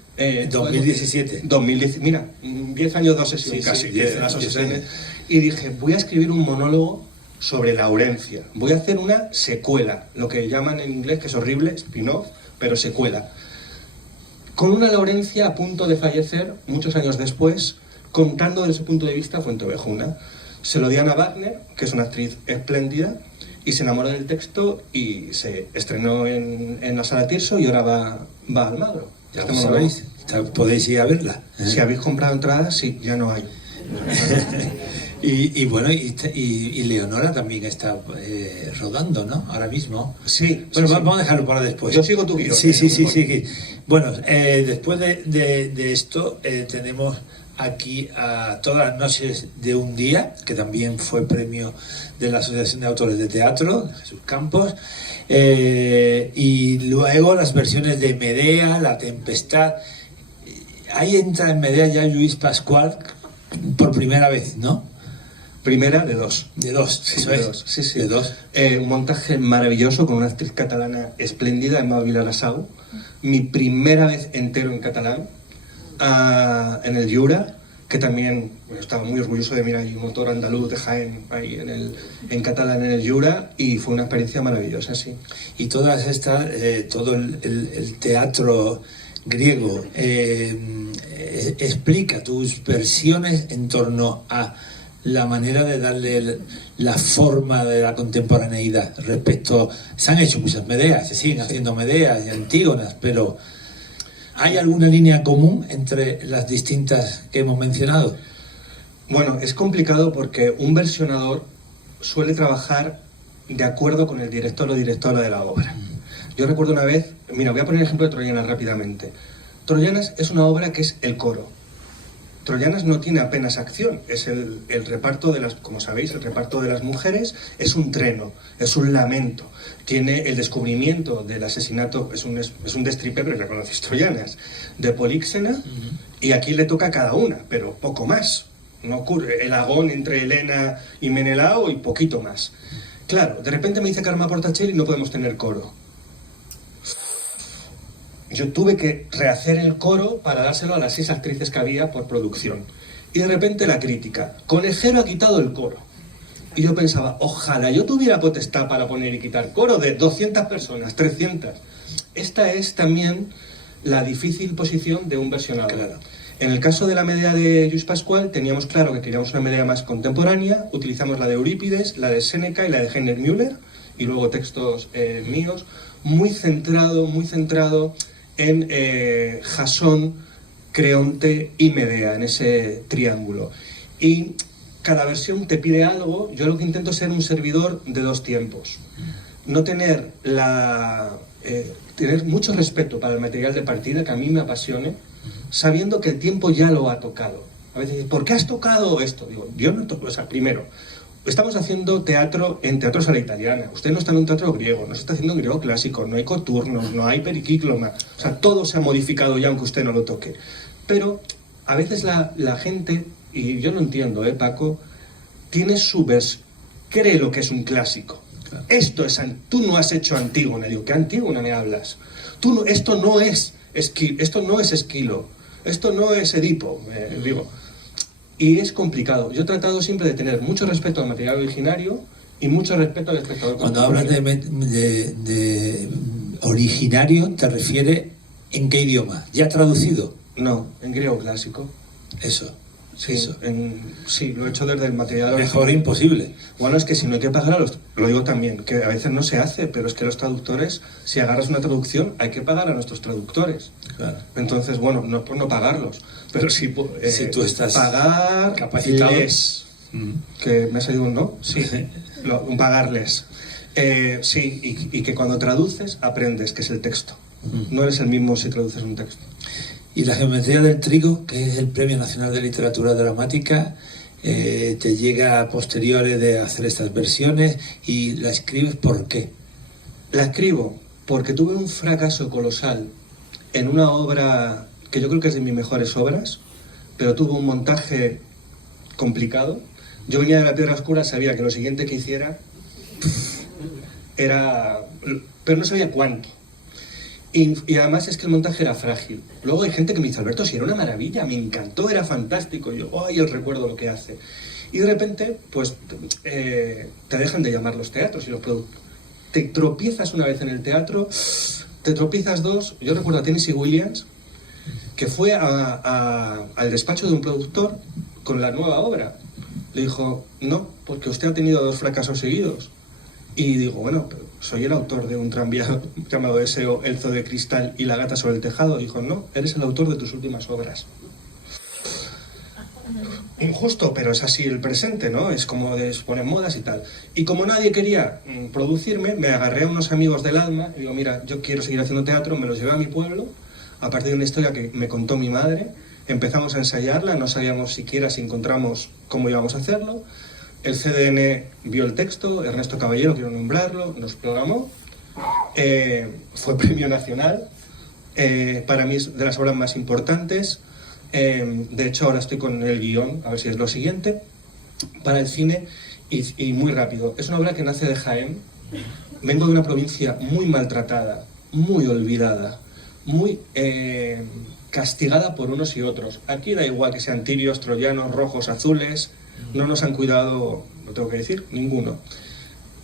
2017. 2010, mira, 10 años de obsesión, sí, casi, 10 de las obsesiones. Y dije, voy a escribir un monólogo sobre Laurencia. Voy a hacer una secuela, lo que llaman en inglés, que es horrible, spin-off, pero secuela. Con una Laurencia a punto de fallecer, muchos años después, contando desde su punto de vista Fuente Ovejuna. Se lo di a Ana Wagner, que es una actriz espléndida, y se enamoró del texto y se estrenó en la Sala Tirso y ahora va a Almagro. Ya lo sabéis, podéis ir a verla. Si habéis comprado entradas, sí, ya no hay. Y bueno, y Leonora también está rodando, ¿no? Ahora mismo. Sí. Bueno, sí, vamos a dejarlo para después. Yo sigo tu guión. Sí. Bueno, después de esto tenemos aquí a Todas las noches de un día, que también fue premio de la Asociación de Autores de Teatro, de Jesús Campos, y luego las versiones de Medea, La Tempestad. Ahí entra en Medea ya Lluís Pascual por primera vez, ¿no? Primera de dos. De dos, sí, eso de es. Dos. Sí. De dos. Un montaje maravilloso con una actriz catalana espléndida, Emma Vilarasau. Mi primera vez entero en catalán, en el Llura, que también estaba muy orgulloso de mirar un motor andaluz de Jaén ahí en catalán en el Jura, y fue una experiencia maravillosa, sí. Y todas estas, todo el teatro griego explica tus versiones en torno a la manera de darle la forma de la contemporaneidad respecto. Se han hecho muchas Medeas, se siguen haciendo Medeas y Antígonas, pero ¿hay alguna línea común entre las distintas que hemos mencionado? Bueno, es complicado porque un versionador suele trabajar de acuerdo con el director o directora de la obra. Yo recuerdo una vez, mira, voy a poner el ejemplo de Troyanas rápidamente. Troyanas es una obra que es el coro. Troyanas no tiene apenas acción, es el reparto de las, como sabéis, el reparto de las mujeres es un treno, es un lamento. Tiene el descubrimiento del asesinato, es un destripe, pero ya conocéis Troyanas, de Políxena, y aquí le toca a cada una, pero poco más. No ocurre el agón entre Helena y Menelao y poquito más. Claro, de repente me dice Karma Portacelli, no podemos tener coro. Yo tuve que rehacer el coro para dárselo a las 6 actrices que había por producción. Y de repente la crítica, Conejero ha quitado el coro. Y yo pensaba, ojalá yo tuviera potestad para poner y quitar coro de 200 personas, 300. Esta es también la difícil posición de un versionador. Claro. En el caso de la Medea de Lluís Pascual, teníamos claro que queríamos una Medea más contemporánea, utilizamos la de Eurípides, la de Séneca y la de Heiner Müller, y luego textos míos, muy centrado en Jasón, Creonte y Medea, en ese triángulo. Y cada versión te pide algo. Yo lo que intento es ser un servidor de dos tiempos. No tener tener mucho respeto para el material de partida, que a mí me apasione, sabiendo que el tiempo ya lo ha tocado. A veces, ¿por qué has tocado esto? Digo, yo no toco, o sea, primero, estamos haciendo teatro en teatro sala italiana. Usted no está en un teatro griego, no se está haciendo en griego clásico, no hay coturnos, no hay periquícloma. O sea, todo se ha modificado ya, aunque usted no lo toque. Pero a veces la gente, y yo lo entiendo, Paco, tiene su cree lo que es un clásico. Claro. Tú no has hecho Antígona. Digo, ¿qué Antígona me hablas? Esto no es Esquilo, esto no es Edipo, digo. Y es complicado. Yo he tratado siempre de tener mucho respeto al material originario y mucho respeto al espectador. Cuando hablas de originario, ¿te refieres en qué idioma? ¿Ya traducido? No, en griego clásico. Eso. Sí, sí, lo he hecho desde el material mejor original. Imposible. Bueno, es que si no hay que pagar a los... Lo digo también, que a veces no se hace, pero es que los traductores, si agarras una traducción, hay que pagar a nuestros traductores. Claro. Entonces, bueno, no es por no pagarlos, pero si tú estás pagar capacitado, que me ha salido un no, sí, un pagarles. Sí, y que cuando traduces, aprendes que es el texto. No eres el mismo si traduces un texto. Y la geometría del trigo, que es el Premio Nacional de Literatura Dramática, te llega a posteriores de hacer estas versiones, y la escribes ¿por qué? La escribo porque tuve un fracaso colosal en una obra que yo creo que es de mis mejores obras, pero tuvo un montaje complicado. Yo venía de La Piedra Oscura, sabía que lo siguiente que hiciera era... pero no sabía cuánto. Y además es que el montaje era frágil. Luego hay gente que me dice, Alberto, si era una maravilla, me encantó, era fantástico. Y yo, ¡ay, el recuerdo lo que hace! Y de repente, pues, te dejan de llamar los teatros y los productos. Te tropiezas una vez en el teatro, te tropiezas dos. Yo recuerdo a Tennessee Williams, que fue al despacho de un productor con la nueva obra. Le dijo, no, porque usted ha tenido 2 fracasos seguidos. Y digo, bueno, pero soy el autor de un tranvía llamado Deseo, El Zoo de Cristal y La Gata sobre el Tejado. Dijo, no, eres el autor de tus últimas obras. Injusto, pero es así el presente, ¿no? Es como de poner modas y tal. Y como nadie quería producirme, me agarré a unos amigos del alma y digo, mira, yo quiero seguir haciendo teatro, me los llevé a mi pueblo, a partir de una historia que me contó mi madre. Empezamos a ensayarla, no sabíamos siquiera si encontramos cómo íbamos a hacerlo. El CDN vio el texto, Ernesto Caballero, quiero nombrarlo, nos programó. Fue premio nacional. Para mí es de las obras más importantes. De hecho, ahora estoy con el guión, a ver si es lo siguiente, para el cine, y muy rápido. Es una obra que nace de Jaén. Vengo de una provincia muy maltratada, muy olvidada, muy castigada por unos y otros. Aquí da igual que sean tirios, troyanos, rojos, azules, no nos han cuidado, lo tengo que decir, ninguno.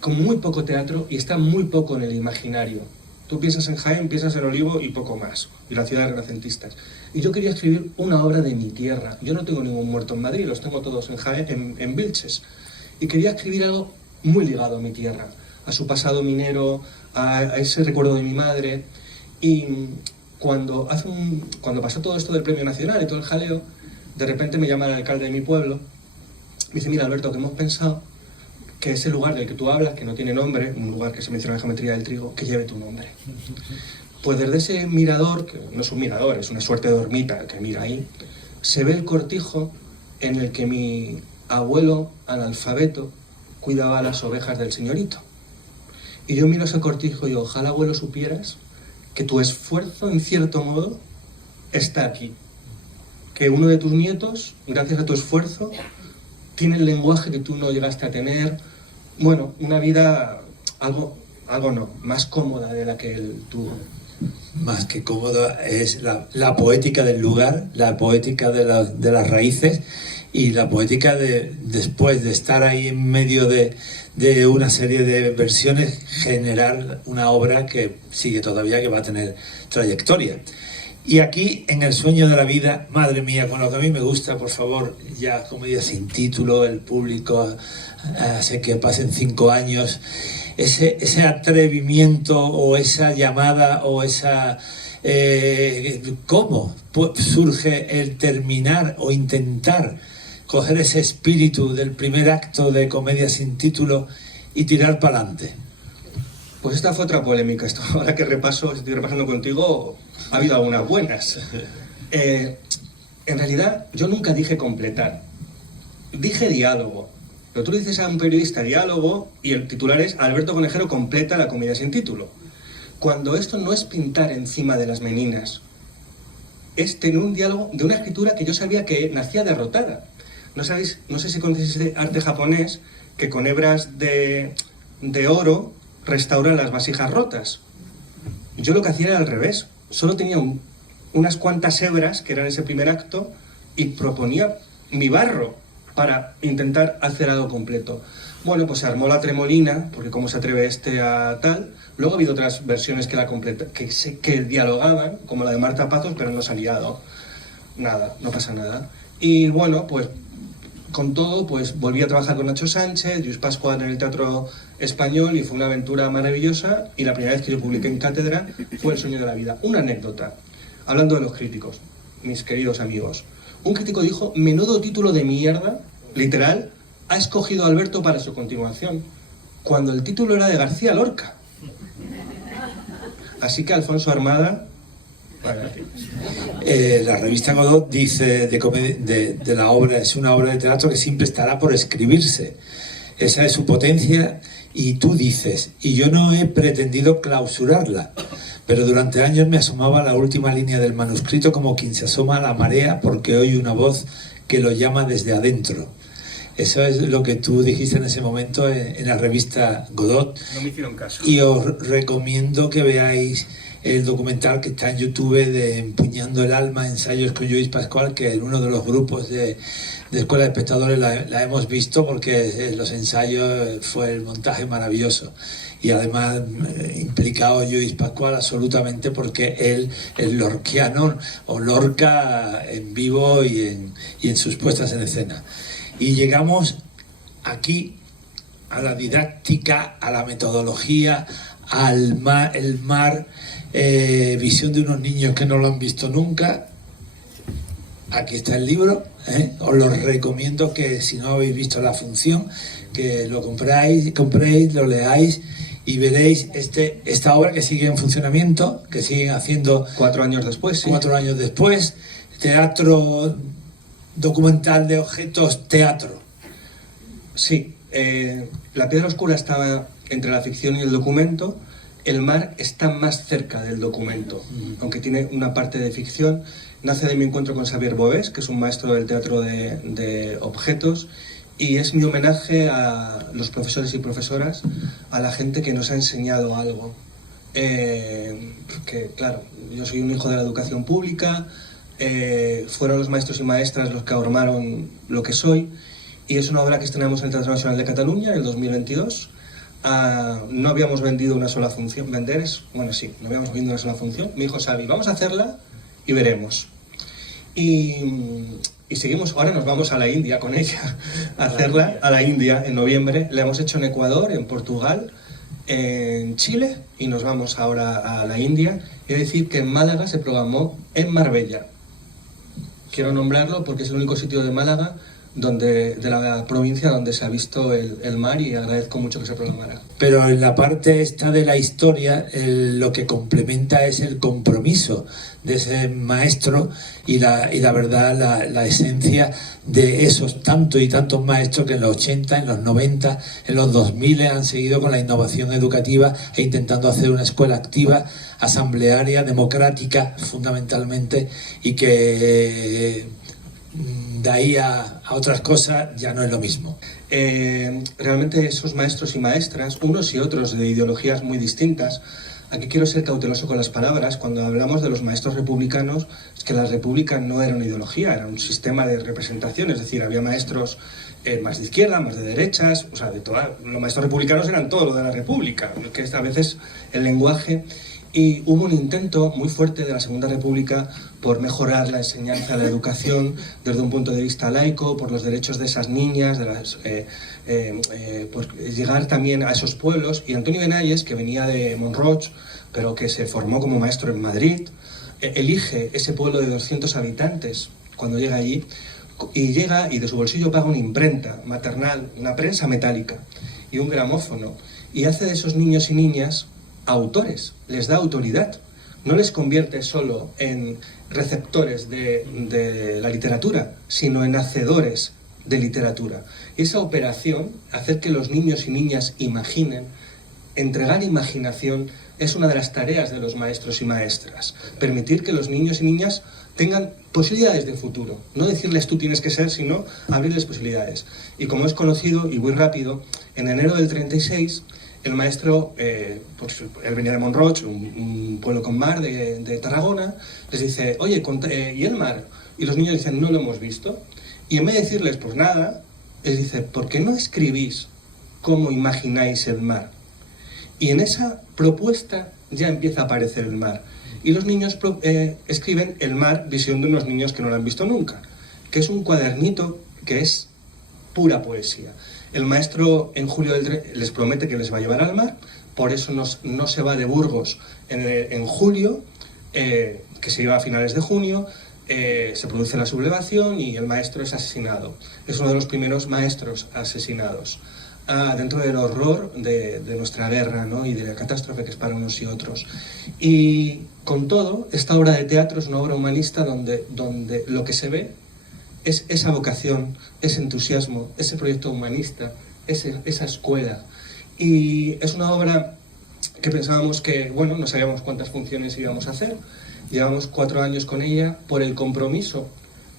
Con muy poco teatro y está muy poco en el imaginario. Tú piensas en Jaén, piensas en Olivo y poco más, y las ciudades renacentistas. Y yo quería escribir una obra de mi tierra. Yo no tengo ningún muerto en Madrid, los tengo todos en Jaén, en Vilches. Y quería escribir algo muy ligado a mi tierra, a su pasado minero, a ese recuerdo de mi madre. Y cuando pasó todo esto del Premio Nacional y todo el jaleo, de repente me llama el alcalde de mi pueblo, me dice, mira Alberto, que hemos pensado que ese lugar del que tú hablas, que no tiene nombre, un lugar que se menciona en la geometría del trigo, que lleve tu nombre. Pues desde ese mirador, que no es un mirador, es una suerte de ermita que mira ahí, se ve el cortijo en el que mi abuelo analfabeto cuidaba las ovejas del señorito. Y yo miro ese cortijo y digo, ojalá abuelo supieras que tu esfuerzo, en cierto modo, está aquí. Que uno de tus nietos, gracias a tu esfuerzo, tiene el lenguaje que tú no llegaste a tener. Bueno, una vida más cómoda de la que él tuvo. Más que cómoda es la poética del lugar, la poética de las raíces y la poética después de estar ahí en medio de una serie de versiones, generar una obra que sigue todavía, que va a tener trayectoria. Y aquí, en El sueño de la vida, madre mía, con lo que a mí me gusta, por favor, ya comedia sin título, el público hace que pasen 5 años, ese atrevimiento o esa llamada o esa... ¿Cómo surge el terminar o intentar coger ese espíritu del primer acto de comedia sin título y tirar para adelante? Pues esta fue otra polémica. Ahora que estoy repasando contigo, ha habido algunas buenas. En realidad, yo nunca dije completar. Dije diálogo. Pero tú le dices a un periodista diálogo y el titular es Alberto Conejero completa la comedia sin título. Cuando esto no es pintar encima de las meninas, es tener un diálogo de una escritura que yo sabía que nacía derrotada. No sé si conocéis ese arte japonés que con hebras de oro restaura las vasijas rotas. Yo lo que hacía era al revés. Solo tenía unas cuantas hebras, que eran ese primer acto, y proponía mi barro para intentar hacer algo completo. Bueno, pues se armó la tremolina, porque cómo se atreve a tal. Luego ha habido otras versiones que dialogaban, como la de Marta Pazos, pero no se ha liado. Nada, no pasa nada. Y bueno, pues con todo, pues volví a trabajar con Nacho Sánchez, Lluís Pascual en el Teatro Español y fue una aventura maravillosa. Y la primera vez que yo publiqué en cátedra fue El sueño de la vida. Una anécdota, hablando de los críticos, mis queridos amigos. Un crítico dijo, menudo título de mierda, literal, ha escogido Alberto para su continuación, cuando el título era de García Lorca. Así que Alfonso Armada... La revista Godot dice de la obra, es una obra de teatro que siempre estará por escribirse. Esa es su potencia y tú dices, y yo no he pretendido clausurarla, pero durante años me asomaba a la última línea del manuscrito como quien se asoma a la marea porque oye una voz que lo llama desde adentro. Eso es lo que tú dijiste en ese momento en la revista Godot. No me hicieron caso. Y os recomiendo que veáis el documental que está en YouTube de Empuñando el alma, ensayos con Lluís Pascual, que en uno de los grupos de Escuela de Espectadores la hemos visto porque en los ensayos fue el montaje maravilloso. Y además implicado Lluís Pascual absolutamente porque él es lorquiano o Lorca en vivo y en sus puestas en escena. Y llegamos aquí a la didáctica, a la metodología, al mar, visión de unos niños que no lo han visto nunca. Aquí está el libro, os lo recomiendo que si no habéis visto la función, que lo compréis, lo leáis y veréis esta obra que sigue en funcionamiento, que siguen haciendo 4 años después. Sí. 4 años después, teatro documental de objetos, teatro. Sí, La piedra oscura estaba entre la ficción y el documento. El mar está más cerca del documento, aunque tiene una parte de ficción. Nace de mi encuentro con Xavier Bovés, que es un maestro del teatro de objetos, y es mi homenaje a los profesores y profesoras, a la gente que nos ha enseñado algo. que claro, yo soy un hijo de la educación pública, fueron los maestros y maestras los que formaron lo que soy, y es una obra que estrenamos en el Teatro Nacional de Cataluña en el 2022. No habíamos vendido una sola función, no habíamos vendido una sola función. Me dijo Xavi, vamos a hacerla y veremos. Y seguimos, ahora nos vamos a la India con ella, a hacerla a la India en noviembre. La hemos hecho en Ecuador, en Portugal, en Chile, y nos vamos ahora a la India. Es decir, que en Málaga se programó en Marbella. Quiero nombrarlo porque es el único sitio de Málaga de la provincia donde se ha visto el mar, y agradezco mucho que se programara. Pero en la parte esta de la historia, lo que complementa es el compromiso de ese maestro y la verdad, la esencia de esos tantos y tantos maestros que en los 80, en los 90, en los 2000 han seguido con la innovación educativa e intentando hacer una escuela activa, asamblearia, democrática, fundamentalmente, y que de ahí a otras cosas ya no es lo mismo. Realmente esos maestros y maestras, unos y otros de ideologías muy distintas, aquí quiero ser cauteloso con las palabras. Cuando hablamos de los maestros republicanos, es que la república no era una ideología, era un sistema de representación, es decir, había maestros más de izquierda, más de derechas, o sea, los maestros republicanos eran todo lo de la república, que a veces el lenguaje... Y hubo un intento muy fuerte de la Segunda República por mejorar la enseñanza, la educación desde un punto de vista laico, por los derechos de esas niñas, por llegar también a esos pueblos. Y Antonio Benalles, que venía de Monroig, pero que se formó como maestro en Madrid, elige ese pueblo de 200 habitantes cuando llega allí, y llega y de su bolsillo paga una imprenta maternal, una prensa metálica y un gramófono, y hace de esos niños y niñas autores, les da autoridad, no les convierte solo en receptores de la literatura, sino en hacedores de literatura. Y esa operación, hacer que los niños y niñas imaginen, entregar imaginación, es una de las tareas de los maestros y maestras. Permitir que los niños y niñas tengan posibilidades de futuro. No decirles tú tienes que ser, sino abrirles posibilidades. Y como es conocido, y muy rápido, en enero del 36... el maestro, pues él venía de Monroig, un pueblo con mar de Tarragona, les dice, oye, ¿y el mar? Y los niños dicen, no lo hemos visto. Y en vez de decirles, pues nada, les dice, ¿por qué no escribís cómo imagináis el mar? Y en esa propuesta ya empieza a aparecer el mar. Y los niños escriben el mar, visión de unos niños que no lo han visto nunca, que es un cuadernito que es pura poesía. El maestro en julio les promete que les va a llevar al mar, por eso no se va de Burgos en julio, que se iba a finales de junio, se produce la sublevación y el maestro es asesinado. Es uno de los primeros maestros asesinados, dentro del horror de nuestra guerra, ¿no? Y de la catástrofe que es para unos y otros. Y con todo, esta obra de teatro es una obra humanista donde lo que se ve es esa vocación, ese entusiasmo, ese proyecto humanista, esa escuela. Y es una obra que pensábamos que, bueno, no sabíamos cuántas funciones íbamos a hacer. Llevamos 4 años con ella por el compromiso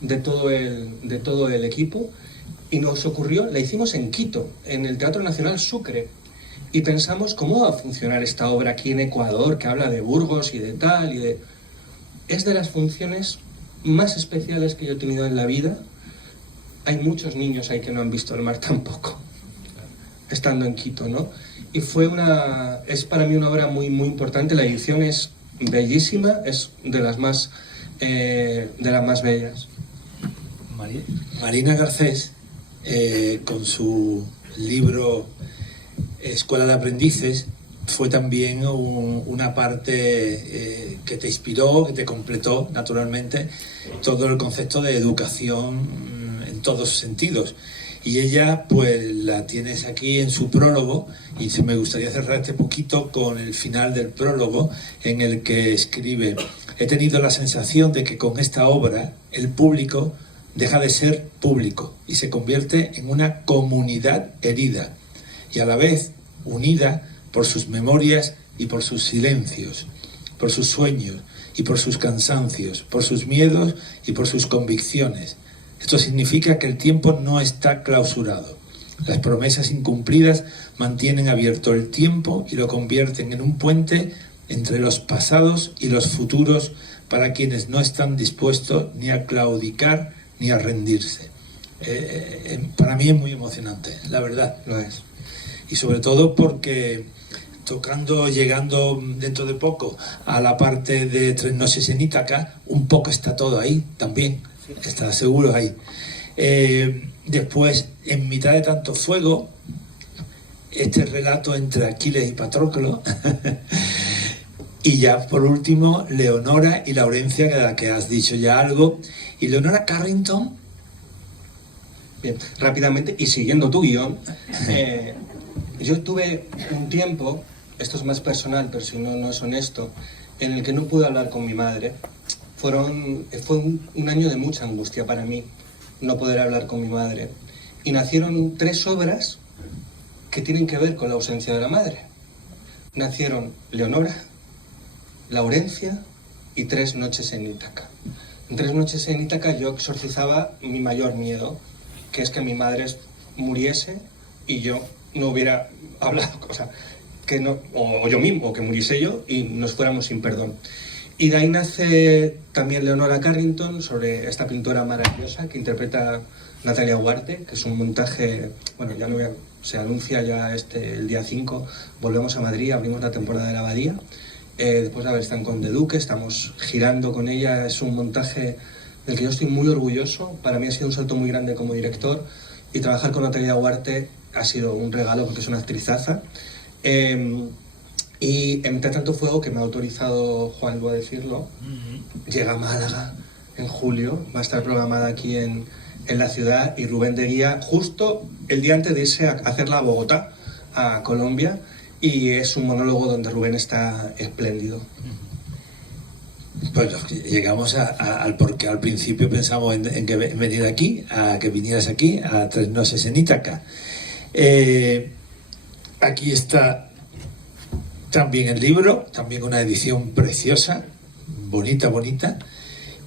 de todo el equipo, y nos ocurrió, la hicimos en Quito, en el Teatro Nacional Sucre, y pensamos cómo va a funcionar esta obra aquí en Ecuador, que habla de Burgos y de tal, Es de las funciones más especiales que yo he tenido en la vida. Hay muchos niños ahí que no han visto el mar tampoco, estando en Quito, ¿no? Y es para mí una obra muy, muy importante. La edición es bellísima, es de las más bellas. Marina Garcés, con su libro Escuela de Aprendices, fue también una parte que te inspiró, que te completó naturalmente todo el concepto de educación en todos sus sentidos. Y ella, pues la tienes aquí en su prólogo, y me gustaría cerrar este poquito con el final del prólogo, en el que escribe: he tenido la sensación de que con esta obra el público deja de ser público y se convierte en una comunidad herida y a la vez unida por sus memorias y por sus silencios, por sus sueños y por sus cansancios, por sus miedos y por sus convicciones. Esto significa que el tiempo no está clausurado. Las promesas incumplidas mantienen abierto el tiempo y lo convierten en un puente entre los pasados y los futuros para quienes no están dispuestos ni a claudicar ni a rendirse. Para mí es muy emocionante, la verdad, lo es. Y sobre todo porque llegando dentro de poco a la parte de Tres noches en Ítaca, un poco está todo ahí también, está seguro ahí. Después, en mitad de tanto fuego, este relato entre Aquiles y Patroclo. Y ya por último, Leonora y Laurencia, de la que has dicho ya algo. Y Leonora Carrington. Bien, rápidamente, y siguiendo tu guión, yo tuve un tiempo, esto es más personal, pero si no, no es honesto, en el que no pude hablar con mi madre. Fue un año de mucha angustia para mí, no poder hablar con mi madre. Y nacieron 3 obras que tienen que ver con la ausencia de la madre. Nacieron Leonora, Laurencia y Tres noches en Ítaca. En Tres noches en Ítaca yo exorcizaba mi mayor miedo, que es que mi madre muriese y yo no hubiera hablado, o sea, que no, o yo mismo, o que muriese yo y nos fuéramos sin perdón. Y de ahí nace también Leonora Carrington, sobre esta pintora maravillosa que interpreta Natalia Huarte, que es un montaje, bueno, ya no voy a, se anuncia ya el día 5, volvemos a Madrid, abrimos la temporada de la Abadía. Después de haber estado en Conde Duque, estamos girando con ella, es un montaje del que yo estoy muy orgulloso. Para mí ha sido un salto muy grande como director y trabajar con Natalia Huarte ha sido un regalo porque es una actrizaza. Y Entre tanto fuego, que me ha autorizado Juan a decirlo, llega a Málaga en julio, va a estar programada aquí en la ciudad, y Rubén de Guía justo el día antes de irse a hacerla a Bogotá, a Colombia, y es un monólogo donde Rubén está espléndido. Pues llegamos al porque al principio pensamos en venir aquí, a que vinieras aquí, a Tres noches en Ítaca. Aquí está también el libro, también una edición preciosa, bonita,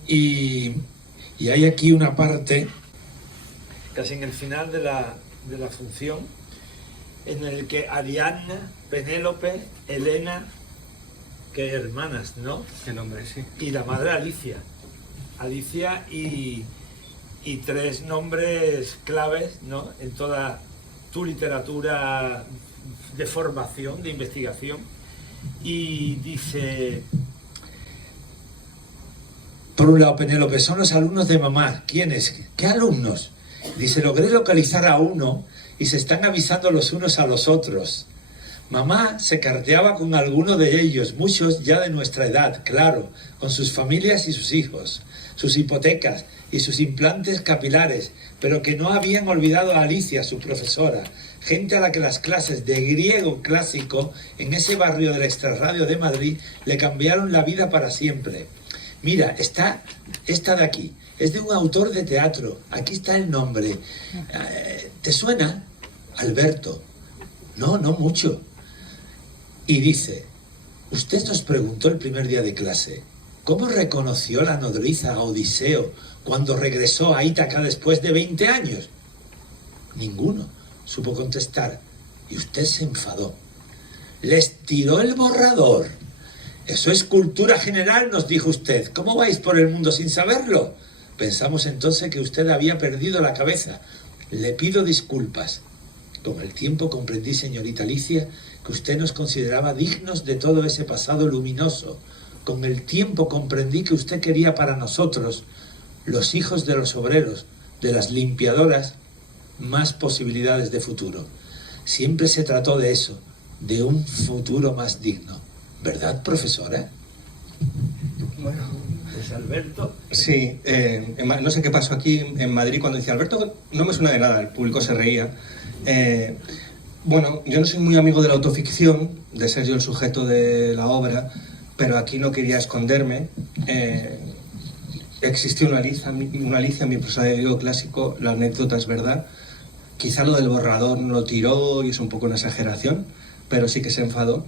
y hay aquí una parte, casi en el final de la función, en el que Ariadna, Penélope, Helena, que hermanas, ¿no? Qué nombre, sí. Y la madre Alicia y 3 nombres claves, ¿no?, en toda tu literatura de formación, de investigación. Y dice, por un lado, Penélope, son los alumnos de mamá. ¿Quiénes? ¿Qué alumnos? Dice, logré localizar a uno y se están avisando los unos a los otros. Mamá se carteaba con alguno de ellos, muchos ya de nuestra edad, claro, con sus familias y sus hijos, sus hipotecas y sus implantes capilares, pero que no habían olvidado a Alicia, su profesora, gente a la que las clases de griego clásico en ese barrio del extrarradio de Madrid le cambiaron la vida para siempre. Mira, está esta de aquí, es de un autor de teatro, aquí está el nombre. ¿Te suena? Alberto. No mucho. Y dice, usted nos preguntó el primer día de clase, ¿cómo reconoció la nodriza a Odiseo cuando regresó a Ítaca después de 20 años? Ninguno supo contestar y usted se enfadó. Les tiró el borrador. Eso es cultura general, nos dijo usted. ¿Cómo vais por el mundo sin saberlo? Pensamos entonces que usted había perdido la cabeza. Le pido disculpas. Con el tiempo comprendí, señorita Alicia, que usted nos consideraba dignos de todo ese pasado luminoso. Con el tiempo comprendí que usted quería para nosotros, los hijos de los obreros, de las limpiadoras, más posibilidades de futuro. Siempre se trató de eso, de un futuro más digno. ¿Verdad, profesora? Bueno, ¿es Alberto? Sí, no sé qué pasó aquí en Madrid cuando decía Alberto, no me suena de nada, el público se reía. Bueno, yo no soy muy amigo de la autoficción, de ser yo el sujeto de la obra, pero aquí no quería esconderme. Existió una Alicia en mi prosario griego clásico, la anécdota es verdad. Quizá lo del borrador no lo tiró y es un poco una exageración, pero sí que se enfadó.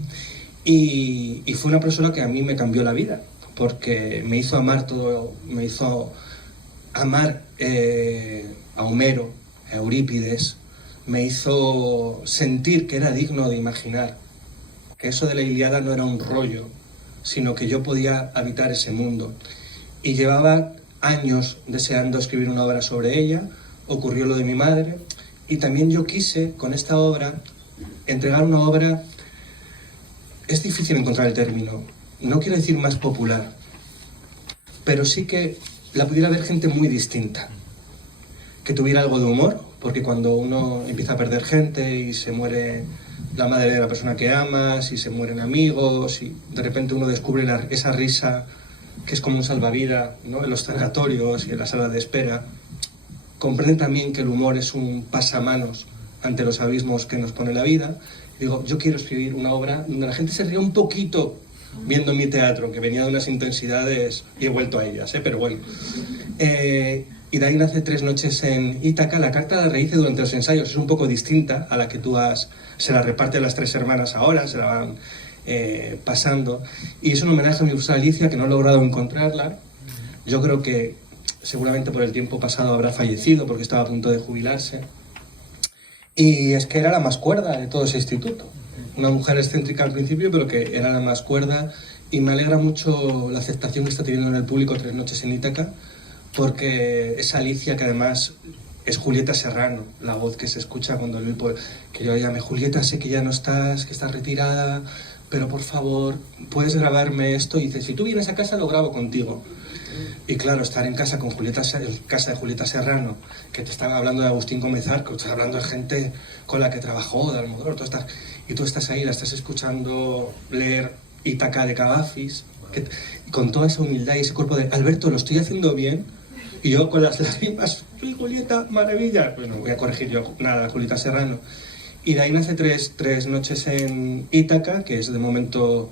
Y fue una persona que a mí me cambió la vida, porque me hizo amar todo, me hizo amar a Homero, a Eurípides, me hizo sentir que era digno de imaginar, que eso de la Ilíada no era un rollo, sino que yo podía habitar ese mundo. Y llevaba años deseando escribir una obra sobre ella, ocurrió lo de mi madre, y también yo quise, con esta obra, entregar una obra, es difícil encontrar el término, no quiero decir más popular, pero sí que la pudiera ver gente muy distinta, que tuviera algo de humor, porque cuando uno empieza a perder gente y se muere la madre de la persona que amas, y se mueren amigos, y de repente uno descubre esa risa que es como un salvavidas, ¿no?, en los sanatorios y en la sala de espera, comprenden también que el humor es un pasamanos ante los abismos que nos pone la vida. Y digo, yo quiero escribir una obra donde la gente se ría un poquito viendo mi teatro, que venía de unas intensidades, y he vuelto a ellas, pero bueno. Y de ahí nace 3 noches en Ítaca. La carta la rehice durante los ensayos, es un poco distinta a la que tú se la reparte a las 3 hermanas ahora, se la van pasando. Y es un homenaje a mi profesora Alicia, que no he logrado encontrarla. Yo creo que seguramente por el tiempo pasado habrá fallecido, porque estaba a punto de jubilarse. Y es que era la más cuerda de todo ese instituto. Una mujer excéntrica al principio, pero que era la más cuerda. Y me alegra mucho la aceptación que está teniendo en el público 3 noches en Ítaca, porque esa Alicia, que además es Julieta Serrano, la voz que se escucha cuando que yo llame, Julieta, sé que ya no estás, que estás retirada, pero por favor, ¿puedes grabarme esto? Y dice, si tú vienes a casa lo grabo contigo. Y claro, estar en casa de Julieta Serrano, que te están hablando de Agustín Gómez Arco, estás hablando de gente con la que trabajó, de Almodóvar, y tú estás ahí, la estás escuchando leer Ítaca de Cavafis, con toda esa humildad y ese cuerpo de, Alberto, ¿lo estoy haciendo bien? Y yo con las lágrimas, Julieta, maravilla. Pues no voy a corregir yo nada, Julieta Serrano. Y de ahí nace 3 noches en Ítaca, que es de momento,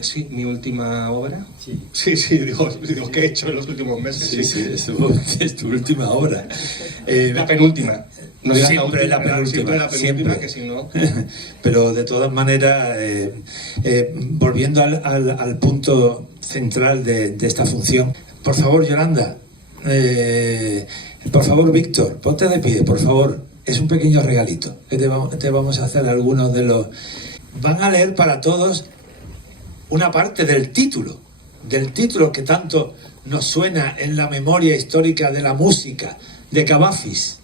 sí, mi última obra. Sí, digo, ¿qué he hecho en los últimos meses? Sí, es tu última obra. La penúltima. No siempre la penúltima. Siempre la penúltima, que si no... Pero de todas maneras, volviendo al punto central de esta función, por favor, Yolanda, por favor, Víctor, ponte de pie, por favor. Es un pequeño regalito que te vamos a hacer algunos de los... Van a leer para todos una parte del título que tanto nos suena en la memoria histórica de la música, de Cavafis.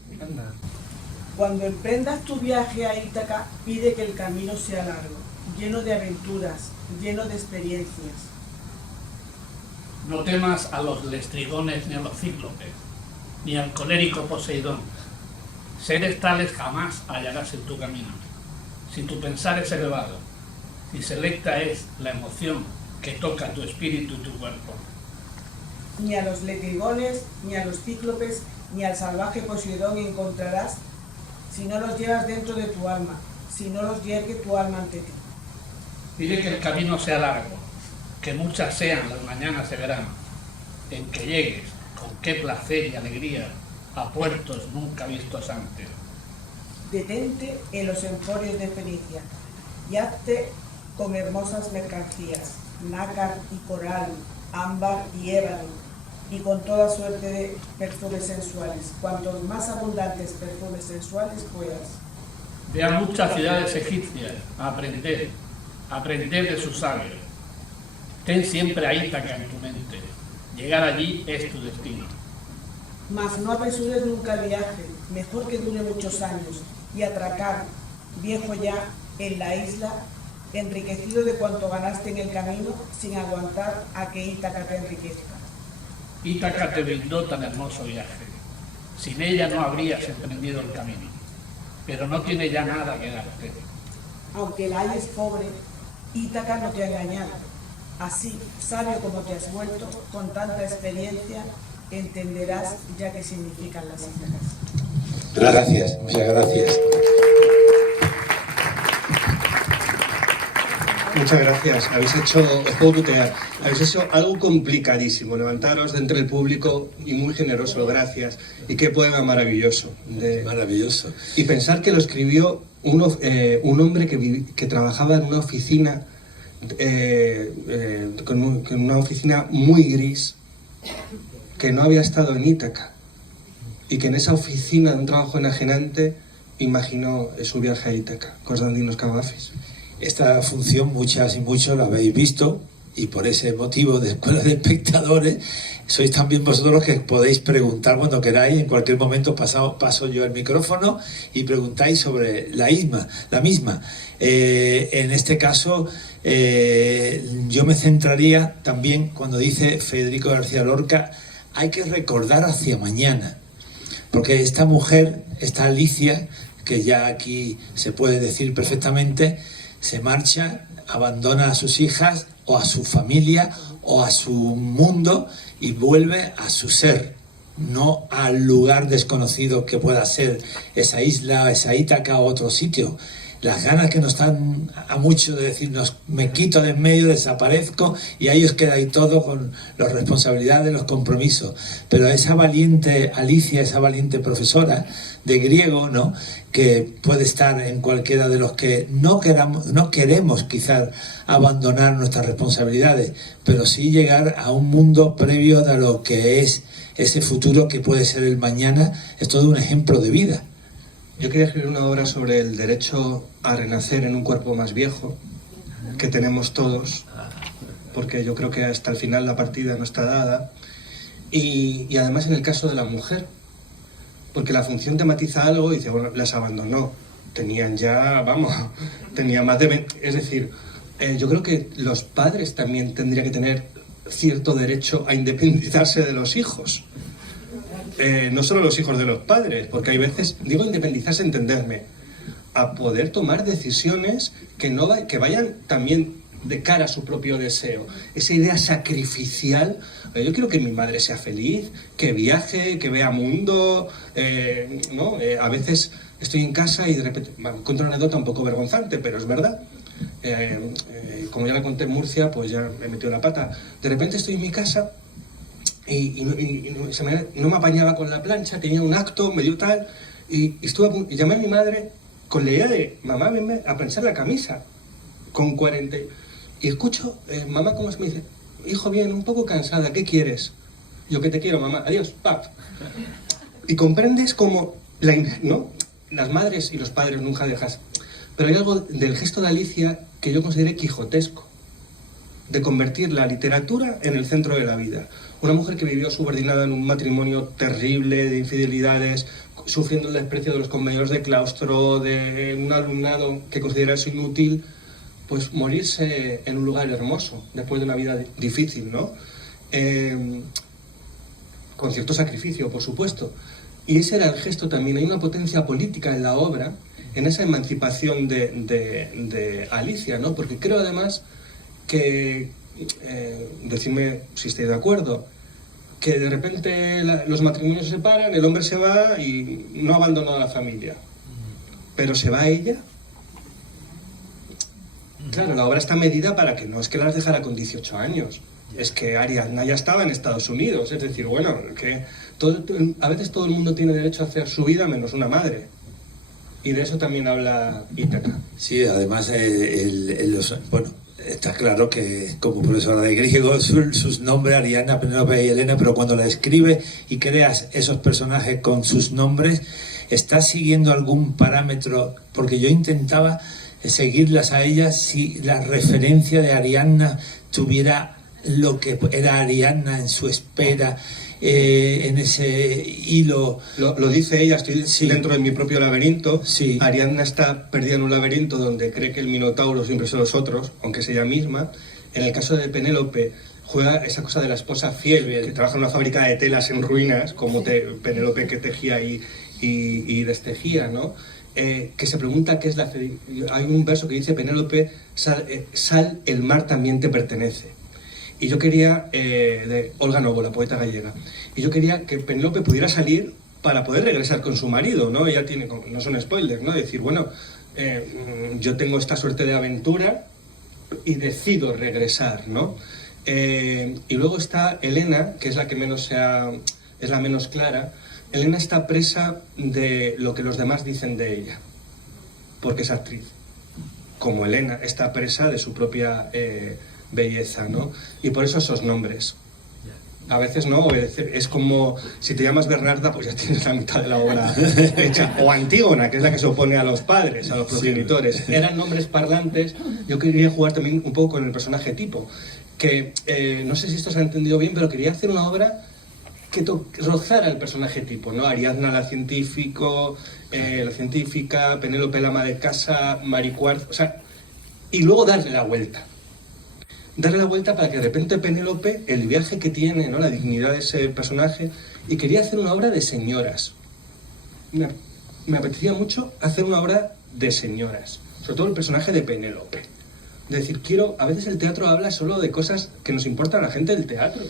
Cuando emprendas tu viaje a Ítaca, pide que el camino sea largo, lleno de aventuras, lleno de experiencias. No temas a los lestrigones ni a los cíclopes, ni al colérico Poseidón. Seres tales jamás hallarás en tu camino. Si tu pensar es elevado, si selecta es la emoción que toca tu espíritu y tu cuerpo. Ni a los letrigones, ni a los cíclopes, ni al salvaje Poseidón encontrarás si no los llevas dentro de tu alma, si no los yergue tu alma ante ti. Pide que el camino sea largo, que muchas sean las mañanas de verano, en que llegues, con qué placer y alegría, a puertos nunca vistos antes. Detente en los emporios de Fenicia y hazte con hermosas mercancías, nácar y coral, ámbar y ébano, y con toda suerte de perfumes sensuales, cuantos más abundantes perfumes sensuales puedas. Ve a muchas ciudades egipcias a aprender de sus sabios. Ten siempre a Ítaca en tu mente, llegar allí es tu destino. Mas no apresures nunca el viaje, mejor que dure muchos años, y atracar, viejo ya, en la isla, enriquecido de cuanto ganaste en el camino, sin aguantar a que Ítaca te enriquezca. Ítaca te brindó tan hermoso viaje. Sin ella no habrías emprendido el camino, pero no tiene ya nada que darte. Aunque la halles pobre, Ítaca no te ha engañado. Así, sabio como te has vuelto, con tanta experiencia, entenderás ya qué significan las Ítacas. Gracias, muchas gracias. Muchas gracias. Os puedo tutear. Habéis hecho algo complicadísimo. Levantaros de entre el público y muy generoso. Gracias. Y qué poema maravilloso. Maravilloso. Y pensar que lo escribió un hombre que trabajaba en una oficina, con una oficina muy gris, que no había estado en Ítaca. Y que en esa oficina de un trabajo enajenante imaginó su viaje a Ítaca, Constantinos Cavafis. Esta función muchas y muchos la habéis visto y por ese motivo de Escuela de Espectadores, sois también vosotros los que podéis preguntar cuando queráis. En cualquier momento paso yo el micrófono y preguntáis sobre la misma. En este caso, yo me centraría también, cuando dice Federico García Lorca, hay que recordar hacia mañana, porque esta mujer, esta Alicia, que ya aquí se puede decir perfectamente, se marcha, abandona a sus hijas o a su familia o a su mundo y vuelve a su ser, no al lugar desconocido que pueda ser esa isla, esa Ítaca o otro sitio. Las ganas que nos dan a muchos de decirnos, me quito de en medio, desaparezco, y ahí os quedáis todo con las responsabilidades, los compromisos. Pero esa valiente Alicia, esa valiente profesora de griego, ¿no?, que puede estar en cualquiera de los que no queremos quizás abandonar nuestras responsabilidades, pero sí llegar a un mundo previo de lo que es ese futuro que puede ser el mañana. Es todo un ejemplo de vida. Yo quería escribir una obra sobre el derecho a renacer en un cuerpo más viejo, que tenemos todos, porque yo creo que hasta el final la partida no está dada, y además en el caso de la mujer, porque la función tematiza algo y dice, bueno, las abandonó, tenían más de 20, es decir, yo creo que los padres también tendrían que tener cierto derecho a independizarse de los hijos. No solo los hijos de los padres, porque hay veces, digo independizarse, entenderme, a poder tomar decisiones que vayan también de cara a su propio deseo. Esa idea sacrificial, yo quiero que mi madre sea feliz, que viaje, que vea mundo, ¿no? A veces estoy en casa y de repente encuentro una anécdota un poco vergonzante, pero es verdad. Como ya la conté en Murcia, pues ya me he metido la pata. De repente estoy en mi casa y no me apañaba con la plancha, tenía un acto, medio tal, y llamé a mi madre con la idea de, mamá, venme a planchar la camisa, con 40, y escucho, mamá, ¿cómo se me dice? Hijo, bien, un poco cansada, ¿qué quieres? Yo, que te quiero, mamá, adiós, pap. Y comprendes como, ¿no?, las madres y los padres nunca dejas, pero hay algo del gesto de Alicia que yo consideré quijotesco, de convertir la literatura en el centro de la vida. Una mujer que vivió subordinada en un matrimonio terrible, de infidelidades, sufriendo el desprecio de los compañeros de claustro, de un alumnado que considera eso inútil, pues morirse en un lugar hermoso, después de una vida difícil, ¿no? Con cierto sacrificio, por supuesto. Y ese era el gesto también. Hay una potencia política en la obra, en esa emancipación de Alicia, ¿no? Porque creo además que, decidme si estáis de acuerdo, que de repente los matrimonios se separan, el hombre se va y no ha abandonado a la familia, pero se va ella. Claro, la obra está medida para que no es que las dejara con 18 años, es que Ariadna ya estaba en Estados Unidos, es decir, bueno, que a veces todo el mundo tiene derecho a hacer su vida menos una madre. Y de eso también habla Ítaca. Sí, además, bueno, está claro que como profesora de griego, sus nombres, Ariadna, Penélope y Helena, pero cuando la escribe y creas esos personajes con sus nombres, ¿estás siguiendo algún parámetro? Porque yo intentaba seguirlas a ellas si la referencia de Ariadna tuviera lo que era Ariadna en su espera, en ese hilo. Lo dice ella, estoy dentro de mi propio laberinto. Sí. Ariadna está perdida en un laberinto donde cree que el Minotauro siempre son los otros, aunque es ella misma. En el caso de Penélope, juega esa cosa de la esposa fiel, que trabaja en una fábrica de telas en ruinas, como Penélope que tejía y destejía, ¿no? Que se pregunta qué es la felicidad. Hay un verso que dice, Penélope, sal, el mar también te pertenece. Y yo quería, de Olga Novo, la poeta gallega, y yo quería que Penélope pudiera salir para poder regresar con su marido, ¿no? Ella tiene, no son spoilers, ¿no? Decir, bueno, yo tengo esta suerte de aventura y decido regresar, ¿no? Y luego está Helena, que es la que es la menos clara. Helena está presa de lo que los demás dicen de ella, porque es actriz. Como Helena está presa de su propia belleza, ¿no? Y por eso esos nombres. A veces no obedecer. Es como si te llamas Bernarda, pues ya tienes la mitad de la obra hecha. O Antígona, que es la que se opone a los padres, a los progenitores. Eran nombres parlantes. Yo quería jugar también un poco con el personaje tipo. que no sé si esto se ha entendido bien, pero quería hacer una obra que rozara el personaje tipo, ¿no? Ariadna la científica, Penélope la ama de casa, Maricuarzo, o sea, y luego darle la vuelta. Darle la vuelta para que de repente Penélope, el viaje que tiene, ¿no? La dignidad de ese personaje, y quería hacer una obra de señoras. Me apetecía mucho hacer una obra de señoras, sobre todo el personaje de Penélope. Es decir, a veces el teatro habla solo de cosas que nos importan a la gente del teatro,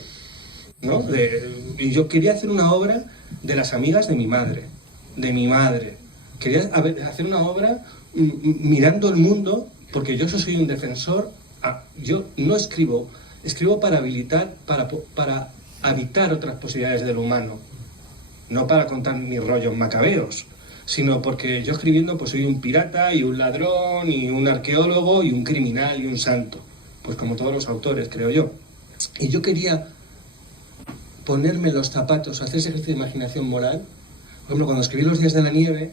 ¿no? Y yo quería hacer una obra de las amigas de mi madre. Quería hacer una obra mirando el mundo, porque yo soy un defensor. Yo no escribo para habilitar, para habitar otras posibilidades del humano, no para contar mis rollos macabeos, sino porque yo escribiendo pues soy un pirata y un ladrón y un arqueólogo y un criminal y un santo, pues como todos los autores, creo yo. Y yo quería ponerme los zapatos, hacer ese ejercicio de imaginación moral. Por ejemplo, cuando escribí Los días de la nieve,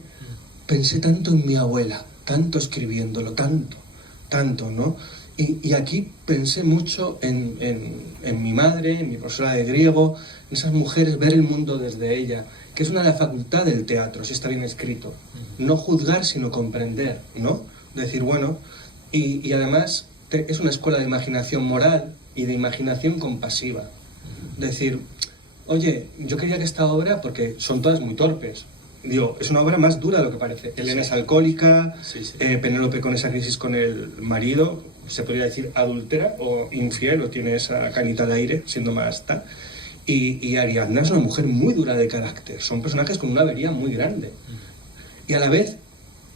pensé tanto en mi abuela, tanto escribiéndolo, tanto, ¿no? Y aquí pensé mucho en mi madre, en mi profesora de griego, en esas mujeres, ver el mundo desde ella, que es una de las facultades del teatro, si está bien escrito. No juzgar, sino comprender, ¿no? Decir, bueno, y además es una escuela de imaginación moral y de imaginación compasiva. Decir, oye, yo quería que esta obra, porque son todas muy torpes, digo, es una obra más dura de lo que parece. Elena es alcohólica, Penélope con esa crisis con el marido, se podría decir adúltera o infiel, o tiene esa canita de aire, siendo más tal. Y Ariadna es una mujer muy dura de carácter, son personajes con una avería muy grande. Y a la vez,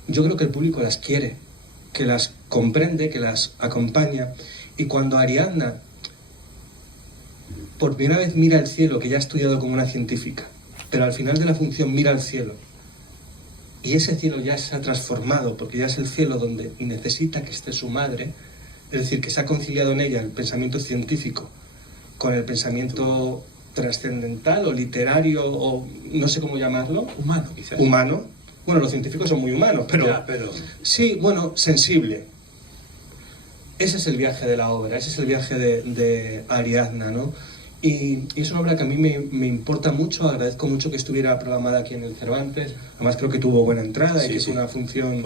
yo creo que el público las quiere, que las comprende, que las acompaña. Y cuando Ariadna, por primera vez mira el cielo, que ya ha estudiado como una científica, pero al final de la función mira al cielo, y ese cielo ya se ha transformado, porque ya es el cielo donde necesita que esté su madre, es decir, que se ha conciliado en ella el pensamiento científico con el pensamiento trascendental o literario, o no sé cómo llamarlo. Humano, quizás. Humano. Bueno, los científicos son muy humanos, pero... Ya, pero... Sí, bueno, sensible. Ese es el viaje de la obra, ese es el viaje de Ariadna, ¿no? Y es una obra que a mí me importa mucho, agradezco mucho que estuviera programada aquí en el Cervantes, además creo que tuvo buena entrada y que es una función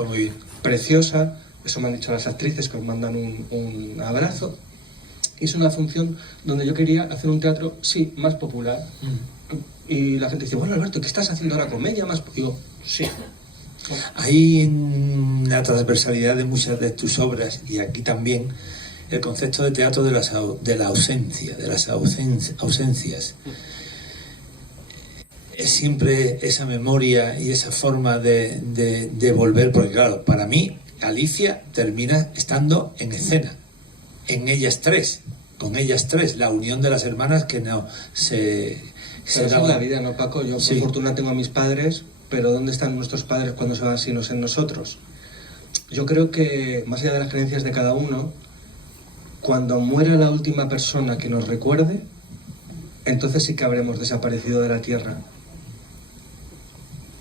preciosa, eso me han dicho las actrices, que os mandan un abrazo. Y es una función donde yo quería hacer un teatro, sí, más popular. Y la gente dice, bueno, Alberto, ¿qué estás haciendo ahora, comedia más? Digo, sí. Hay en la transversalidad de muchas de tus obras, y aquí también, el concepto de teatro de la ausencia, de las ausencias. Es siempre esa memoria y esa forma de volver, porque claro, para mí, Alicia termina estando en escena, en ellas tres, con ellas tres, la unión de las hermanas que no se Pero da. eso es la vida, ¿no, Paco? Yo por fortuna tengo a mis padres, pero ¿dónde están nuestros padres cuando se van si no es en nosotros? Yo creo que, más allá de las creencias de cada uno, cuando muera la última persona que nos recuerde, entonces sí que habremos desaparecido de la tierra.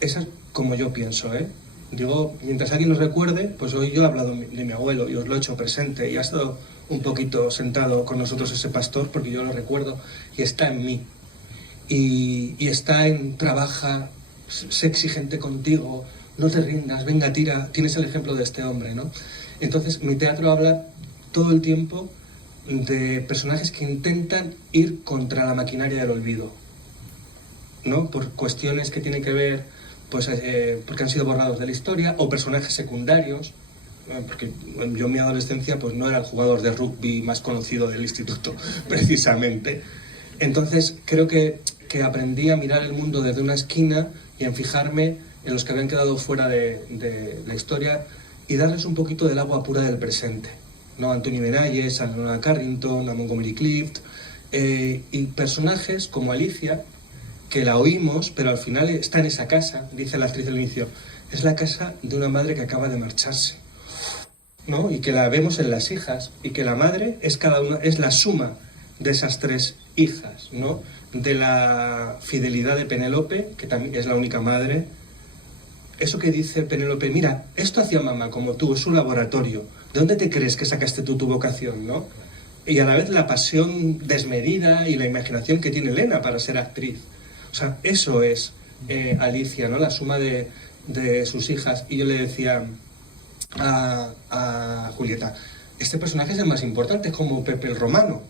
Eso es como yo pienso, ¿eh? Digo, mientras alguien nos recuerde, pues hoy yo he hablado de mi abuelo y os lo he hecho presente y ha estado un poquito sentado con nosotros ese pastor porque yo lo recuerdo y está en mí. Y está en trabaja, sé exigente contigo, no te rindas, venga, tira, tienes el ejemplo de este hombre, ¿no? Entonces mi teatro habla todo el tiempo de personajes que intentan ir contra la maquinaria del olvido, ¿no? Por cuestiones que tienen que ver, pues, porque han sido borrados de la historia, o personajes secundarios, porque yo en mi adolescencia pues no era el jugador de rugby más conocido del instituto, precisamente. Entonces creo que aprendí a mirar el mundo desde una esquina y en fijarme en los que habían quedado fuera de la historia y darles un poquito del agua pura del presente, ¿no? Anthony Benayes, a Leonora Carrington, a Montgomery Clift, y personajes como Alicia, que la oímos, pero al final está en esa casa, dice la actriz al inicio, es la casa de una madre que acaba de marcharse, ¿no? Y que la vemos en las hijas, y que la madre es cada una, es la suma de esas tres hijas, ¿no? De la fidelidad de Penélope, que también es la única madre. Eso que dice Penélope, mira, esto hacía mamá como tú, es su laboratorio. ¿De dónde te crees que sacaste tú tu vocación, no? y a la vez la pasión desmedida y la imaginación que tiene Elena para ser actriz. O sea, eso es Alicia, ¿no? La suma de sus hijas. Y yo le decía a Julieta, este personaje es el más importante, es como Pepe el Romano.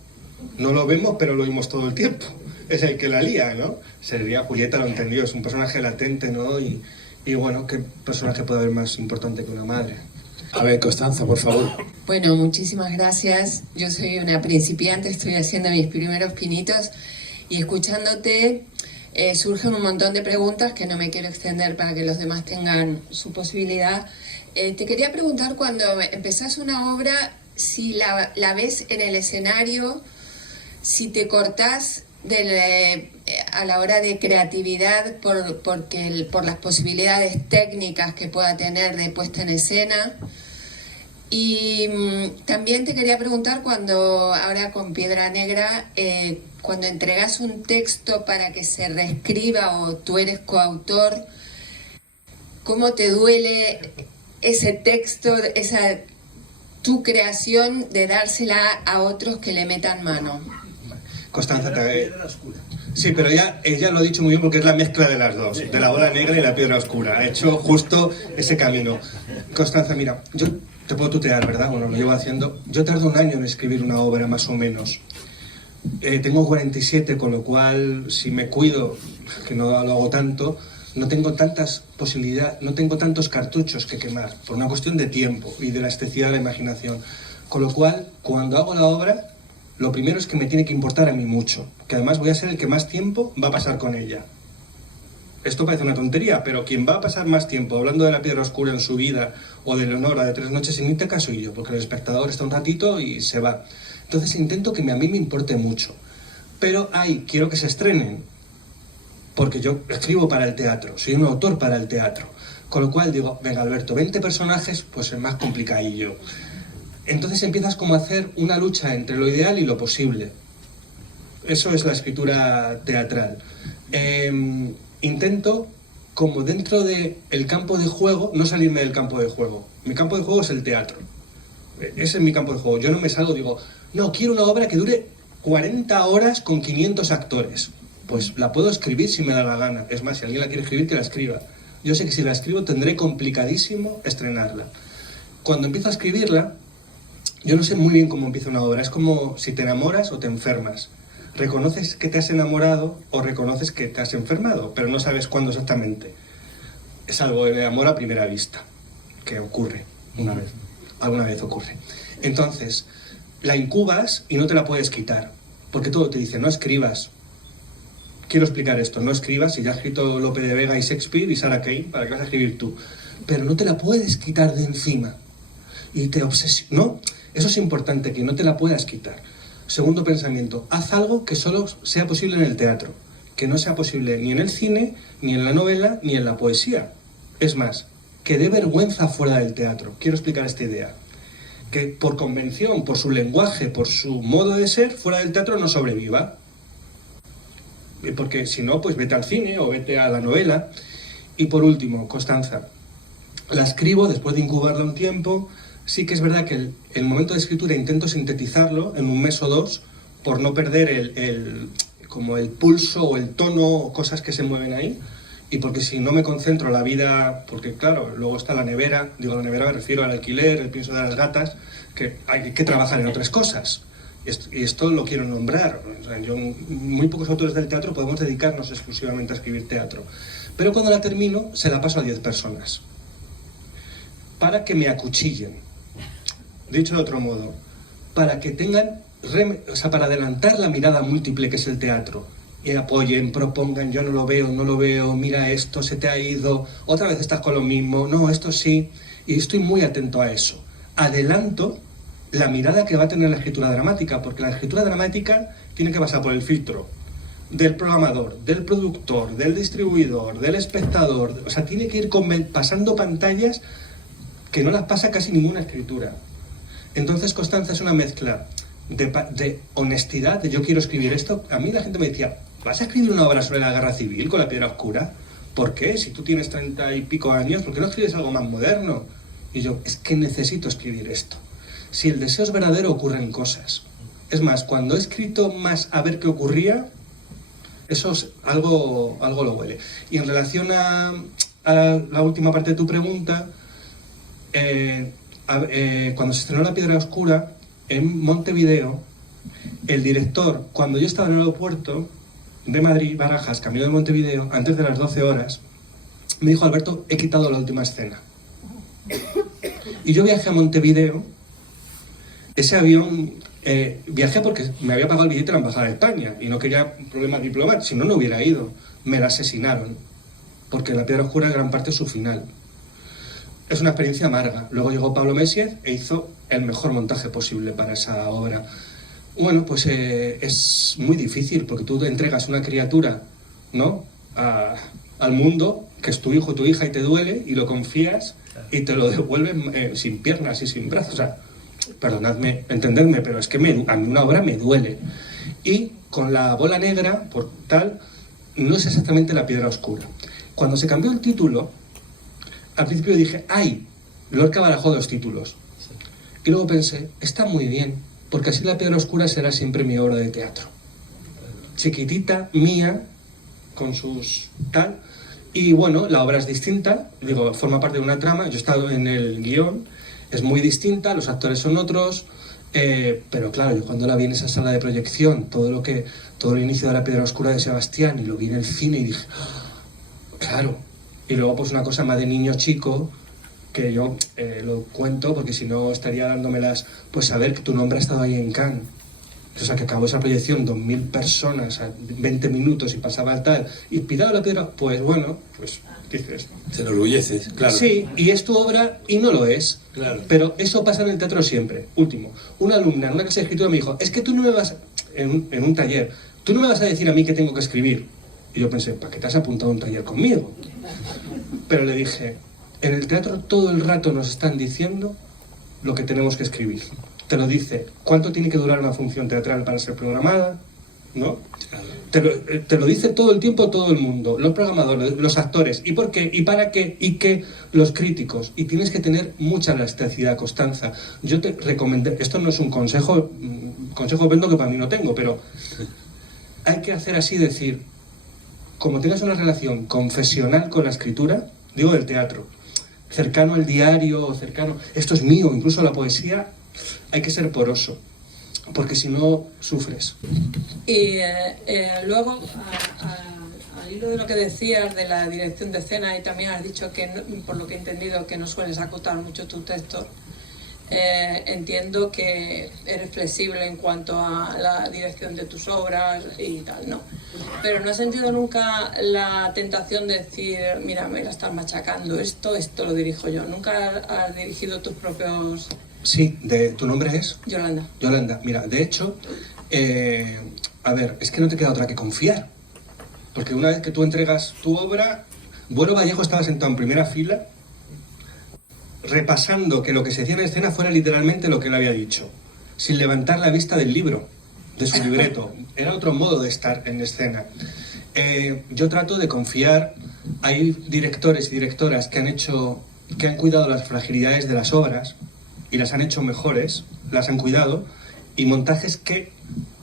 No lo vemos, pero lo oímos todo el tiempo. Es el que la lía, ¿no? Sería Julieta, lo entendió, es un personaje latente, ¿no? Y bueno, ¿qué personaje puede haber más importante que una madre? A ver, Constanza, por favor. Bueno, muchísimas gracias. Yo soy una principiante, estoy haciendo mis primeros pinitos y escuchándote surgen un montón de preguntas que no me quiero extender para que los demás tengan su posibilidad. Te quería preguntar, cuando empezás una obra, si la ves en el escenario, si te cortás a la hora de creatividad por las posibilidades técnicas que pueda tener de puesta en escena. Y también te quería preguntar, ahora con Piedra Negra, cuando entregas un texto para que se reescriba o tú eres coautor, ¿cómo te duele ese texto, tu creación, de dársela a otros que le metan mano? Constanza, sí, pero ella lo ha dicho muy bien porque es la mezcla de las dos, de la bola negra y la piedra oscura. Ha hecho justo ese camino. Constanza, mira, yo te puedo tutear, ¿verdad? Bueno, lo llevo haciendo. Yo tardo 1 año en escribir una obra, más o menos. Tengo 47, con lo cual, si me cuido, que no lo hago tanto, no tengo tantas posibilidades, no tengo tantos cartuchos que quemar, por una cuestión de tiempo y de la elasticidad de la imaginación. Con lo cual, cuando hago la obra, lo primero es que me tiene que importar a mí mucho, que además voy a ser el que más tiempo va a pasar con ella. Esto parece una tontería, pero quien va a pasar más tiempo hablando de la piedra oscura en su vida, o de Leonora de 3 noches sin Ítaca, soy yo, porque el espectador está un ratito y se va. Entonces intento que a mí me importe mucho. Pero quiero que se estrenen, porque yo escribo para el teatro, soy un autor para el teatro. Con lo cual digo, venga Alberto, 20 personajes, pues es más complicadillo. Entonces empiezas como a hacer una lucha entre lo ideal y lo posible. Eso es la escritura teatral. Intento, como dentro del campo de juego, no salirme del campo de juego. Mi campo de juego es el teatro. Ese es mi campo de juego. Yo no me salgo, digo, no, quiero una obra que dure 40 horas con 500 actores. Pues la puedo escribir si me da la gana. Es más, si alguien la quiere escribir, que la escriba. Yo sé que si la escribo tendré complicadísimo estrenarla. Cuando empiezo a escribirla, yo no sé muy bien cómo empieza una obra. Es como si te enamoras o te enfermas. Reconoces que te has enamorado o reconoces que te has enfermado, pero no sabes cuándo exactamente. Es algo de amor a primera vista, que ocurre alguna vez ocurre. Entonces, la incubas y no te la puedes quitar, porque todo te dice, no escribas. Quiero explicar esto, no escribas, si ya ha escrito Lope de Vega y Shakespeare y Sarah Kane, ¿para qué vas a escribir tú? Pero no te la puedes quitar de encima. Y te obsesiona. No, eso es importante, que no te la puedas quitar. Segundo pensamiento, haz algo que solo sea posible en el teatro, que no sea posible ni en el cine, ni en la novela, ni en la poesía. Es más, que dé vergüenza fuera del teatro. Quiero explicar esta idea. Que por convención, por su lenguaje, por su modo de ser, fuera del teatro no sobreviva. Porque si no, pues vete al cine o vete a la novela. Y por último, Constanza, la escribo después de incubarla un tiempo. Sí que es verdad que el momento de escritura intento sintetizarlo en 1 mes o 2 por no perder como el pulso o el tono o cosas que se mueven ahí, y porque si no me concentro la vida, porque claro, luego está la nevera, digo la nevera me refiero al alquiler, el pienso de las gatas, que hay que trabajar en otras cosas. Y esto lo quiero nombrar. O sea, muy pocos autores del teatro podemos dedicarnos exclusivamente a escribir teatro. Pero cuando la termino, se la paso a 10 personas. Para que me acuchillen. Dicho de otro modo, para que tengan, para adelantar la mirada múltiple que es el teatro, y apoyen, propongan, yo no lo veo, mira esto, se te ha ido, otra vez estás con lo mismo, no, esto sí, y estoy muy atento a eso. Adelanto la mirada que va a tener la escritura dramática, porque la escritura dramática tiene que pasar por el filtro del programador, del productor, del distribuidor, del espectador, o sea, tiene que ir pasando pantallas que no las pasa casi ninguna escritura. Entonces, Constanza, es una mezcla de honestidad, de yo quiero escribir esto. A mí la gente me decía, ¿vas a escribir una obra sobre la guerra civil con la piedra oscura? ¿Por qué? Si tú tienes 30 y pico años, ¿por qué no escribes algo más moderno? Y yo, es que necesito escribir esto. Si el deseo es verdadero, ocurren cosas. Es más, cuando he escrito más a ver qué ocurría, eso es algo lo huele. Y en relación a la última parte de tu pregunta, cuando se estrenó La Piedra Oscura, en Montevideo, el director, cuando yo estaba en el aeropuerto de Madrid, Barajas, camino de Montevideo, antes de las 12 horas, me dijo: Alberto, he quitado la última escena. Y yo viajé a Montevideo, ese avión, viajé porque me había pagado el billete de la Embajada de España y no quería problemas diplomáticos, si no, no hubiera ido. Me la asesinaron, porque La Piedra Oscura en gran parte es su final. Es una experiencia amarga. Luego llegó Pablo Mésiez e hizo el mejor montaje posible para esa obra. Bueno, pues es muy difícil, porque tú te entregas una criatura, ¿no?, al mundo, que es tu hijo o tu hija, y te duele, y lo confías, y te lo devuelven sin piernas y sin brazos. O sea, perdonadme, entendedme, pero es que a mí una obra me duele. Y con La Bola Negra, por tal, no es exactamente La Piedra Oscura. Cuando se cambió el título, al principio dije: ¡ay! Lorca barajó 2 títulos. Y luego pensé: está muy bien, porque así La Piedra Oscura será siempre mi obra de teatro. Chiquitita, mía, con sus tal. Y bueno, la obra es distinta, digo, forma parte de una trama. Yo he estado en el guión, es muy distinta, los actores son otros, pero claro, yo cuando la vi en esa sala de proyección, todo el inicio de La Piedra Oscura de Sebastián, y lo vi en el cine y dije: ¡oh! Claro. Y luego pues una cosa más de niño chico, que yo lo cuento porque si no estaría dándomelas, pues saber que tu nombre ha estado ahí en Cannes. O sea, que acabó esa proyección, 2000 personas a 20 minutos y pasaba tal, y Pidado la Piedra, pues bueno, pues dices... Te enorgulleces, claro. Sí, y es tu obra y no lo es. Claro. Pero eso pasa en el teatro siempre. Último, una alumna en una clase de escritura me dijo: es que tú no me vas, en un taller, tú no me vas a decir a mí qué tengo que escribir. Y yo pensé: ¿para qué te has apuntado a un taller conmigo? Pero le dije: en el teatro todo el rato nos están diciendo lo que tenemos que escribir. Te lo dice cuánto tiene que durar una función teatral para ser programada, ¿no? Te lo dice todo el tiempo todo el mundo, los programadores, los actores, y por qué, y para qué, y qué, los críticos. Y tienes que tener mucha elasticidad, constancia. Yo te recomendé, esto no es un consejo vendo que para mí no tengo, pero hay que hacer así, decir, como tengas una relación confesional con la escritura, digo del teatro, cercano al diario, cercano, esto es mío, incluso la poesía, hay que ser poroso, porque si no, sufres. Y luego, al hilo de lo que decías de la dirección de escena, y también has dicho que, por lo que he entendido, que no sueles acotar mucho tus textos, entiendo que eres flexible en cuanto a la dirección de tus obras y tal, ¿no? Pero ¿no has sentido nunca la tentación de decir: mira, me la estás machacando, esto lo dirijo yo? ¿Nunca has dirigido tus propios...? Sí, ¿tu nombre es? Yolanda. Yolanda, mira, de hecho, a ver, es que no te queda otra que confiar. Porque una vez que tú entregas tu obra, Buero Vallejo estaba sentado en primera fila, repasando que lo que se decía en escena fuera literalmente lo que él había dicho, sin levantar la vista del libro, de su libreto. Era otro modo de estar en escena. Yo trato de confiar. Hay directores y directoras que han cuidado las fragilidades de las obras y las han hecho mejores, las han cuidado, y montajes que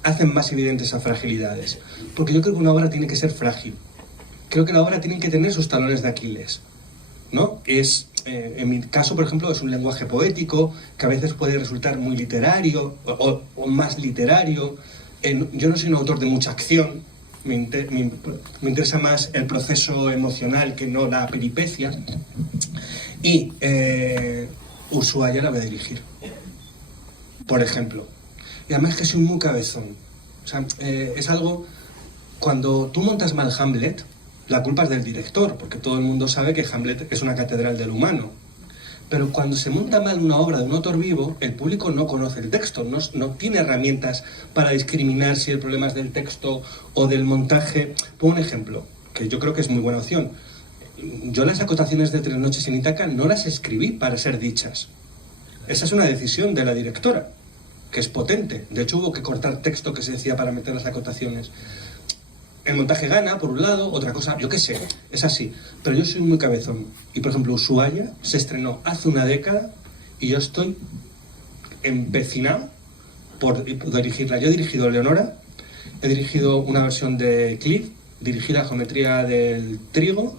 hacen más evidentes esas fragilidades. Porque yo creo que una obra tiene que ser frágil. Creo que la obra tiene que tener sus talones de Aquiles, ¿no? En mi caso, por ejemplo, es un lenguaje poético que a veces puede resultar muy literario o más literario. Yo no soy un autor de mucha acción, me interesa más el proceso emocional que no la peripecia. Y Ushuaia la voy a dirigir, por ejemplo. Y además es que soy muy cabezón. O sea, es algo... Cuando tú montas mal Hamlet, la culpa es del director, porque todo el mundo sabe que Hamlet es una catedral del humano. Pero cuando se monta mal una obra de un autor vivo, el público no conoce el texto, no tiene herramientas para discriminar si el problema es del texto o del montaje. Pongo un ejemplo, que yo creo que es muy buena opción. Yo las acotaciones de 3 noches en Ítaca no las escribí para ser dichas. Esa es una decisión de la directora, que es potente. De hecho, hubo que cortar texto que se decía para meter las acotaciones. El montaje gana, por un lado, otra cosa, yo qué sé, es así. Pero yo soy muy cabezón. Y, por ejemplo, Ushuaia se estrenó hace una década y yo estoy empecinado por dirigirla. Yo he dirigido Leonora, he dirigido una versión de Cliff, dirigí la geometría del trigo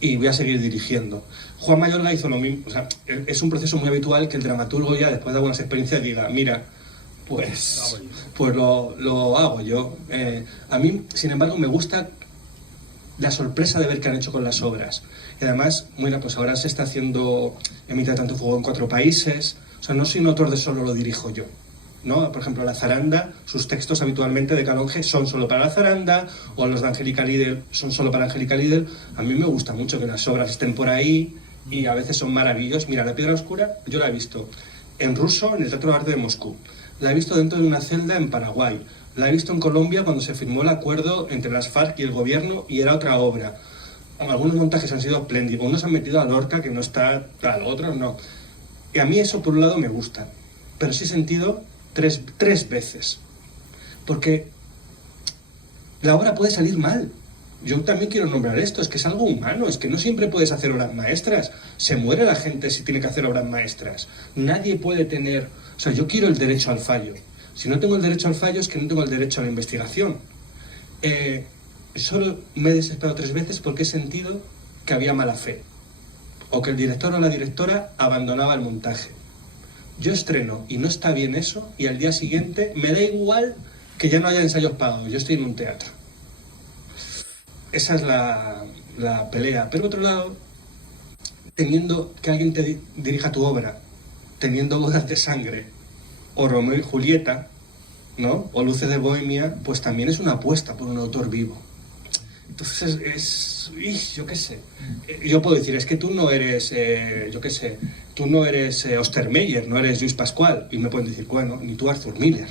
y voy a seguir dirigiendo. Juan Mayorga hizo lo mismo. O sea, es un proceso muy habitual que el dramaturgo ya después de algunas experiencias diga, mira, pues lo hago yo. A mí, sin embargo, me gusta la sorpresa de ver qué han hecho con las obras. Y además, bueno, pues ahora se está haciendo En mitad de tanto fuego en 4 países. O sea, no soy un autor de solo lo dirijo yo, ¿no? Por ejemplo, La zaranda, sus textos habitualmente de Calonge son solo para La zaranda, o los de Angélica Lidl son solo para Angélica Lidl. A mí me gusta mucho que las obras estén por ahí y a veces son maravillosas. Mira, La piedra oscura yo la he visto en ruso en el Teatro de Arte de Moscú. La he visto dentro de una celda en Paraguay. La he visto en Colombia cuando se firmó el acuerdo entre las FARC y el gobierno y era otra obra. Algunos montajes han sido espléndidos. Unos han metido a Lorca, que no está tal, otros no. Y a mí eso por un lado me gusta. Pero sí he sentido tres veces. Porque la obra puede salir mal. Yo también quiero nombrar esto, es que es algo humano, es que no siempre puedes hacer obras maestras. Se muere la gente si tiene que hacer obras maestras. Nadie puede tener... O sea, yo quiero el derecho al fallo. Si no tengo el derecho al fallo es que no tengo el derecho a la investigación. Solo me he desesperado 3 veces porque he sentido que había mala fe. O que el director o la directora abandonaba el montaje. Yo estreno y no está bien eso, y al día siguiente me da igual que ya no haya ensayos pagados. Yo estoy en un teatro. Esa es la pelea. Pero por otro lado, teniendo que alguien te dirija tu obra, teniendo Bodas de sangre, o Romeo y Julieta, ¿no? O Luces de Bohemia, pues también es una apuesta por un autor vivo. Entonces yo qué sé. Yo puedo decir, es que tú no eres, yo qué sé, tú no eres Ostermeyer, no eres Lluís Pascual. Y me pueden decir, bueno, ni tú Arthur Miller.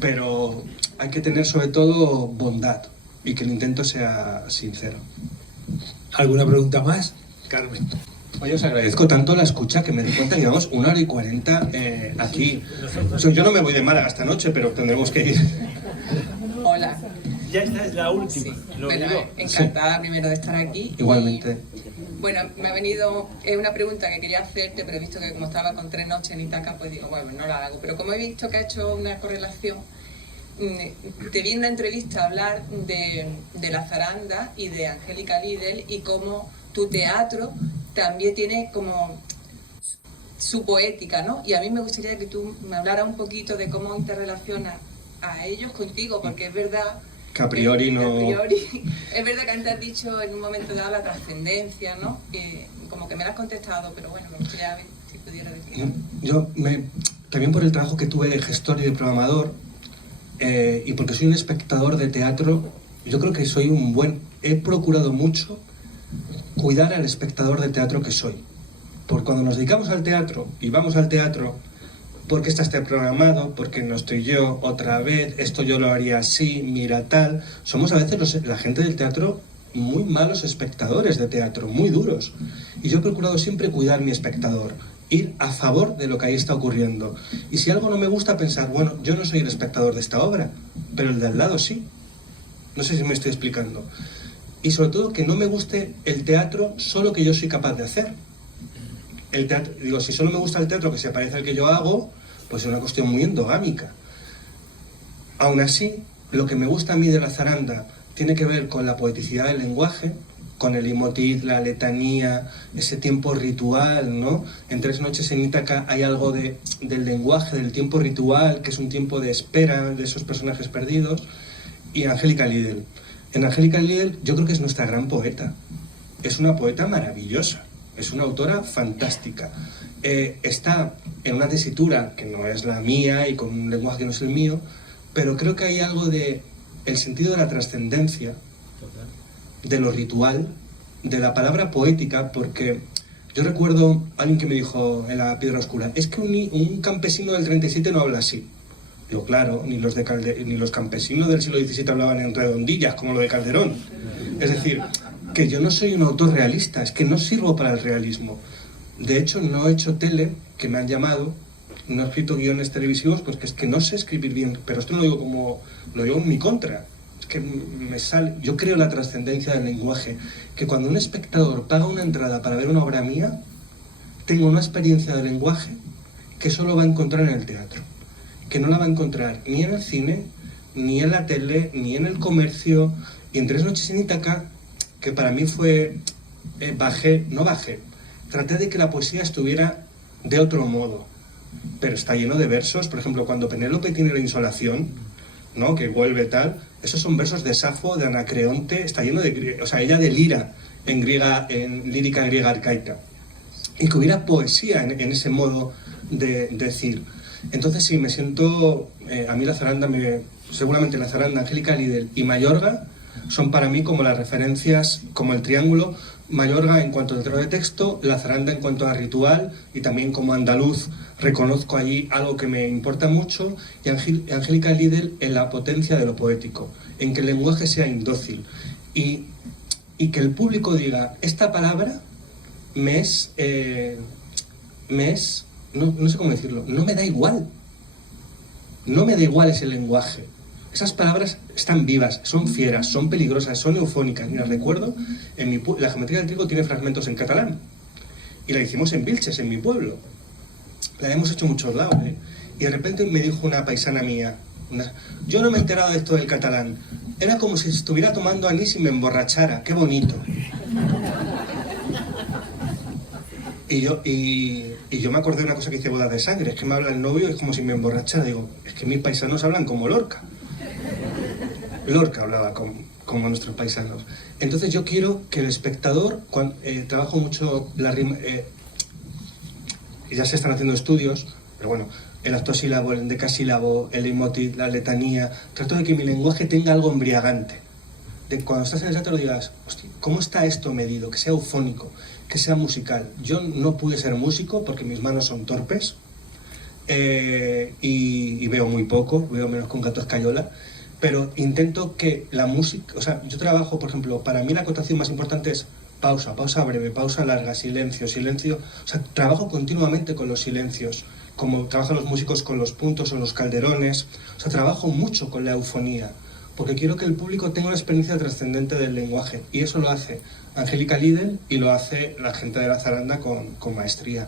Pero hay que tener sobre todo bondad y que el intento sea sincero. ¿Alguna pregunta más? Carmen. Oye, os agradezco tanto la escucha que me doy cuenta que llevamos 1 hora y 40 aquí. O sea, yo no me voy de Málaga esta noche, pero tendremos que ir. Hola. Ya esta es la última. Sí. Bueno, encantada primero de estar aquí. Igualmente. Y, bueno, me ha venido una pregunta que quería hacerte, pero he visto que como estaba con 3 noches en Ítaca, pues digo, bueno, no la hago. Pero como he visto que ha hecho una correlación, te vi en una entrevista hablar de La zaranda y de Angélica Lidl y cómo tu teatro también tiene como su poética, ¿no? Y a mí me gustaría que tú me hablaras un poquito de cómo interrelacionas a ellos contigo, porque es verdad que a priori no... Es verdad que antes has dicho en un momento dado la trascendencia, ¿no? Como que me la has contestado, pero bueno, me gustaría ver si pudiera decirlo. También por el trabajo que tuve de gestor y de programador, y porque soy un espectador de teatro, yo creo que soy he procurado mucho cuidar al espectador de teatro que soy. Porque cuando nos dedicamos al teatro y vamos al teatro, porque está programado, porque no estoy yo, otra vez, esto yo lo haría así, mira tal, somos a veces la gente del teatro muy malos espectadores de teatro, muy duros. Y yo he procurado siempre cuidar mi espectador, ir a favor de lo que ahí está ocurriendo. Y si algo no me gusta, pensar, bueno, yo no soy el espectador de esta obra, pero el de al lado sí. No sé si me estoy explicando. Y sobre todo que no me guste el teatro solo que yo soy capaz de hacer. El teatro, digo, si solo me gusta el teatro que se parece al que yo hago, pues es una cuestión muy endogámica. Aún así, lo que me gusta a mí de La zaranda tiene que ver con la poeticidad del lenguaje, con el leitmotiv, la letanía, ese tiempo ritual, ¿no? En 3 noches en Ítaca hay algo del lenguaje, del tiempo ritual, que es un tiempo de espera de esos personajes perdidos. Y Angélica Lidl. En Angélica Lidl yo creo que es nuestra gran poeta. Es una poeta maravillosa. Es una autora fantástica. Está en una tesitura que no es la mía y con un lenguaje que no es el mío, pero creo que hay algo de el sentido de la trascendencia, de lo ritual, de la palabra poética, porque yo recuerdo a alguien que me dijo en La piedra oscura, es que un campesino del 37 no habla así. Digo, claro, ni los campesinos del siglo XVII hablaban en redondillas como lo de Calderón. Es decir, que yo no soy un autor realista, es que no sirvo para el realismo. De hecho, no he hecho tele, que me han llamado, no he escrito guiones televisivos, pues que es que no sé escribir bien, pero esto no lo digo lo digo en mi contra. Es que me sale, yo creo la trascendencia del lenguaje, que cuando un espectador paga una entrada para ver una obra mía, tengo una experiencia de lenguaje que solo va a encontrar en el teatro. que no la va a encontrar ni en el cine, ni en la tele, ni en el comercio. Y en 3 noches en Ítaca, que para mí fue, bajé, traté de que la poesía estuviera de otro modo, pero está lleno de versos. Por ejemplo, cuando Penélope tiene la insolación, ¿no?, que vuelve tal, esos son versos de Safo, de Anacreonte, está lleno de, o sea, ella delira en lírica griega arcaica, y que hubiera poesía en ese modo de decir. Entonces sí, me siento, a mí la zaranda, seguramente la zaranda, Angélica Lidl y Mayorga son para mí como las referencias, como el triángulo. Mayorga en cuanto a letra de texto, la zaranda en cuanto a ritual, y también como andaluz reconozco allí algo que me importa mucho, y Angélica Lidl en la potencia de lo poético, en que el lenguaje sea indócil y que el público diga, esta palabra no sé cómo decirlo, no me da igual ese lenguaje. Esas palabras están vivas, son fieras, son peligrosas, son eufónicas. Mira, recuerdo, la geometría del trigo tiene fragmentos en catalán, y la hicimos en Vilches, en mi pueblo. La hemos hecho en muchos lados, ¿eh? Y de repente me dijo una paisana mía, yo no me he enterado de esto del catalán, era como si estuviera tomando anís y me emborrachara, qué bonito. Y yo me acordé de una cosa que hice bodas de sangre, es que me habla el novio y es como si me emborrachara. Digo, es que mis paisanos hablan como Lorca. Lorca hablaba como nuestros paisanos. Entonces yo quiero que el espectador, trabajo mucho la rima, ya se están haciendo estudios, pero bueno, el octosílabo, el endecasílabo, el leitmotiv, la letanía, trato de que mi lenguaje tenga algo embriagante. De cuando estás en el teatro digas, hostia, ¿cómo está esto medido? Que sea eufónico, que sea musical. Yo no pude ser músico porque mis manos son torpes, y veo muy poco, veo menos que un gato escayola, pero intento que la música, o sea, yo trabajo, por ejemplo, para mí la acotación más importante es pausa, pausa breve, pausa larga, silencio, silencio, o sea, trabajo continuamente con los silencios, como trabajan los músicos con los puntos o los calderones, o sea, trabajo mucho con la eufonía, porque quiero que el público tenga una experiencia trascendente del lenguaje, y eso lo hace Angélica Lidl y lo hace la gente de la zaranda con maestría.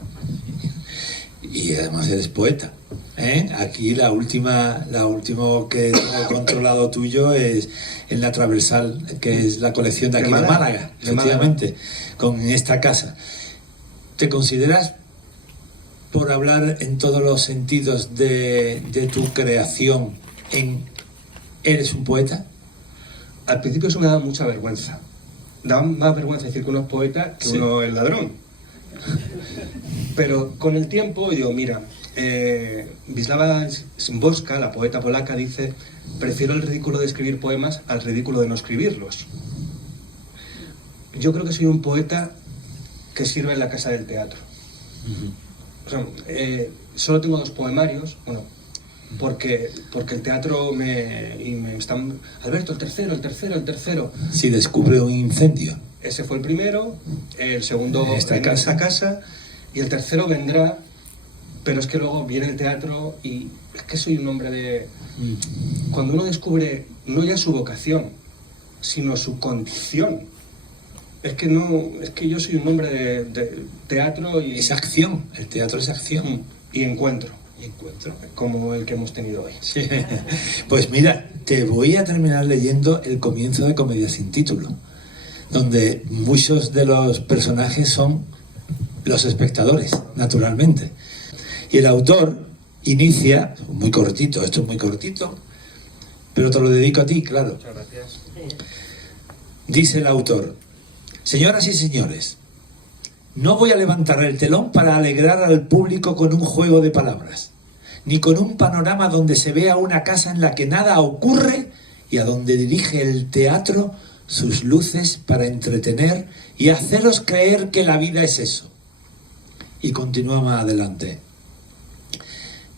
Y además eres poeta, ¿eh? Aquí la última que tengo controlado tuyo es en la Traversal, que es la colección de aquí de Málaga, efectivamente, con esta casa. ¿Te consideras, por hablar en todos los sentidos de tu creación, eres un poeta? Al principio eso me daba mucha vergüenza. Da más vergüenza decir que uno es poeta que uno es ladrón. Pero con el tiempo digo, mira, Wisława Szymborska, la poeta polaca, dice: prefiero el ridículo de escribir poemas al ridículo de no escribirlos. Yo creo que soy un poeta que sirve en la casa del teatro. O sea, solo tengo 2 poemarios, bueno, porque el teatro me están... Alberto, el tercero. Si descubre un incendio. Ese fue el primero, el segundo en esa casa, y el tercero vendrá, pero es que luego viene el teatro y es que soy un hombre de... Cuando uno descubre no ya su vocación, sino su condición, es que yo soy un hombre de teatro y... Es acción, el teatro es acción. Y encuentro, como el que hemos tenido hoy. Sí. Pues mira, te voy a terminar leyendo el comienzo de Comedia sin título, donde muchos de los personajes son los espectadores, naturalmente. Y el autor inicia, muy cortito, esto es muy cortito, pero te lo dedico a ti, claro. Muchas gracias. Dice el autor: señoras y señores, no voy a levantar el telón para alegrar al público con un juego de palabras, ni con un panorama donde se vea una casa en la que nada ocurre y a donde dirige el teatro sus luces para entretener y haceros creer que la vida es eso. Y continúa más adelante: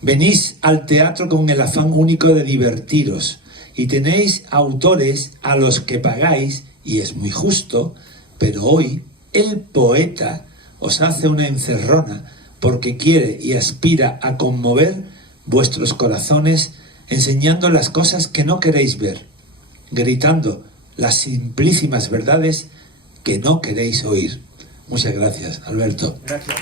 venís al teatro con el afán único de divertiros y tenéis autores a los que pagáis, y es muy justo, pero hoy el poeta os hace una encerrona porque quiere y aspira a conmover vuestros corazones, enseñando las cosas que no queréis ver, gritando las simplísimas verdades que no queréis oír. Muchas gracias, Alberto. Gracias.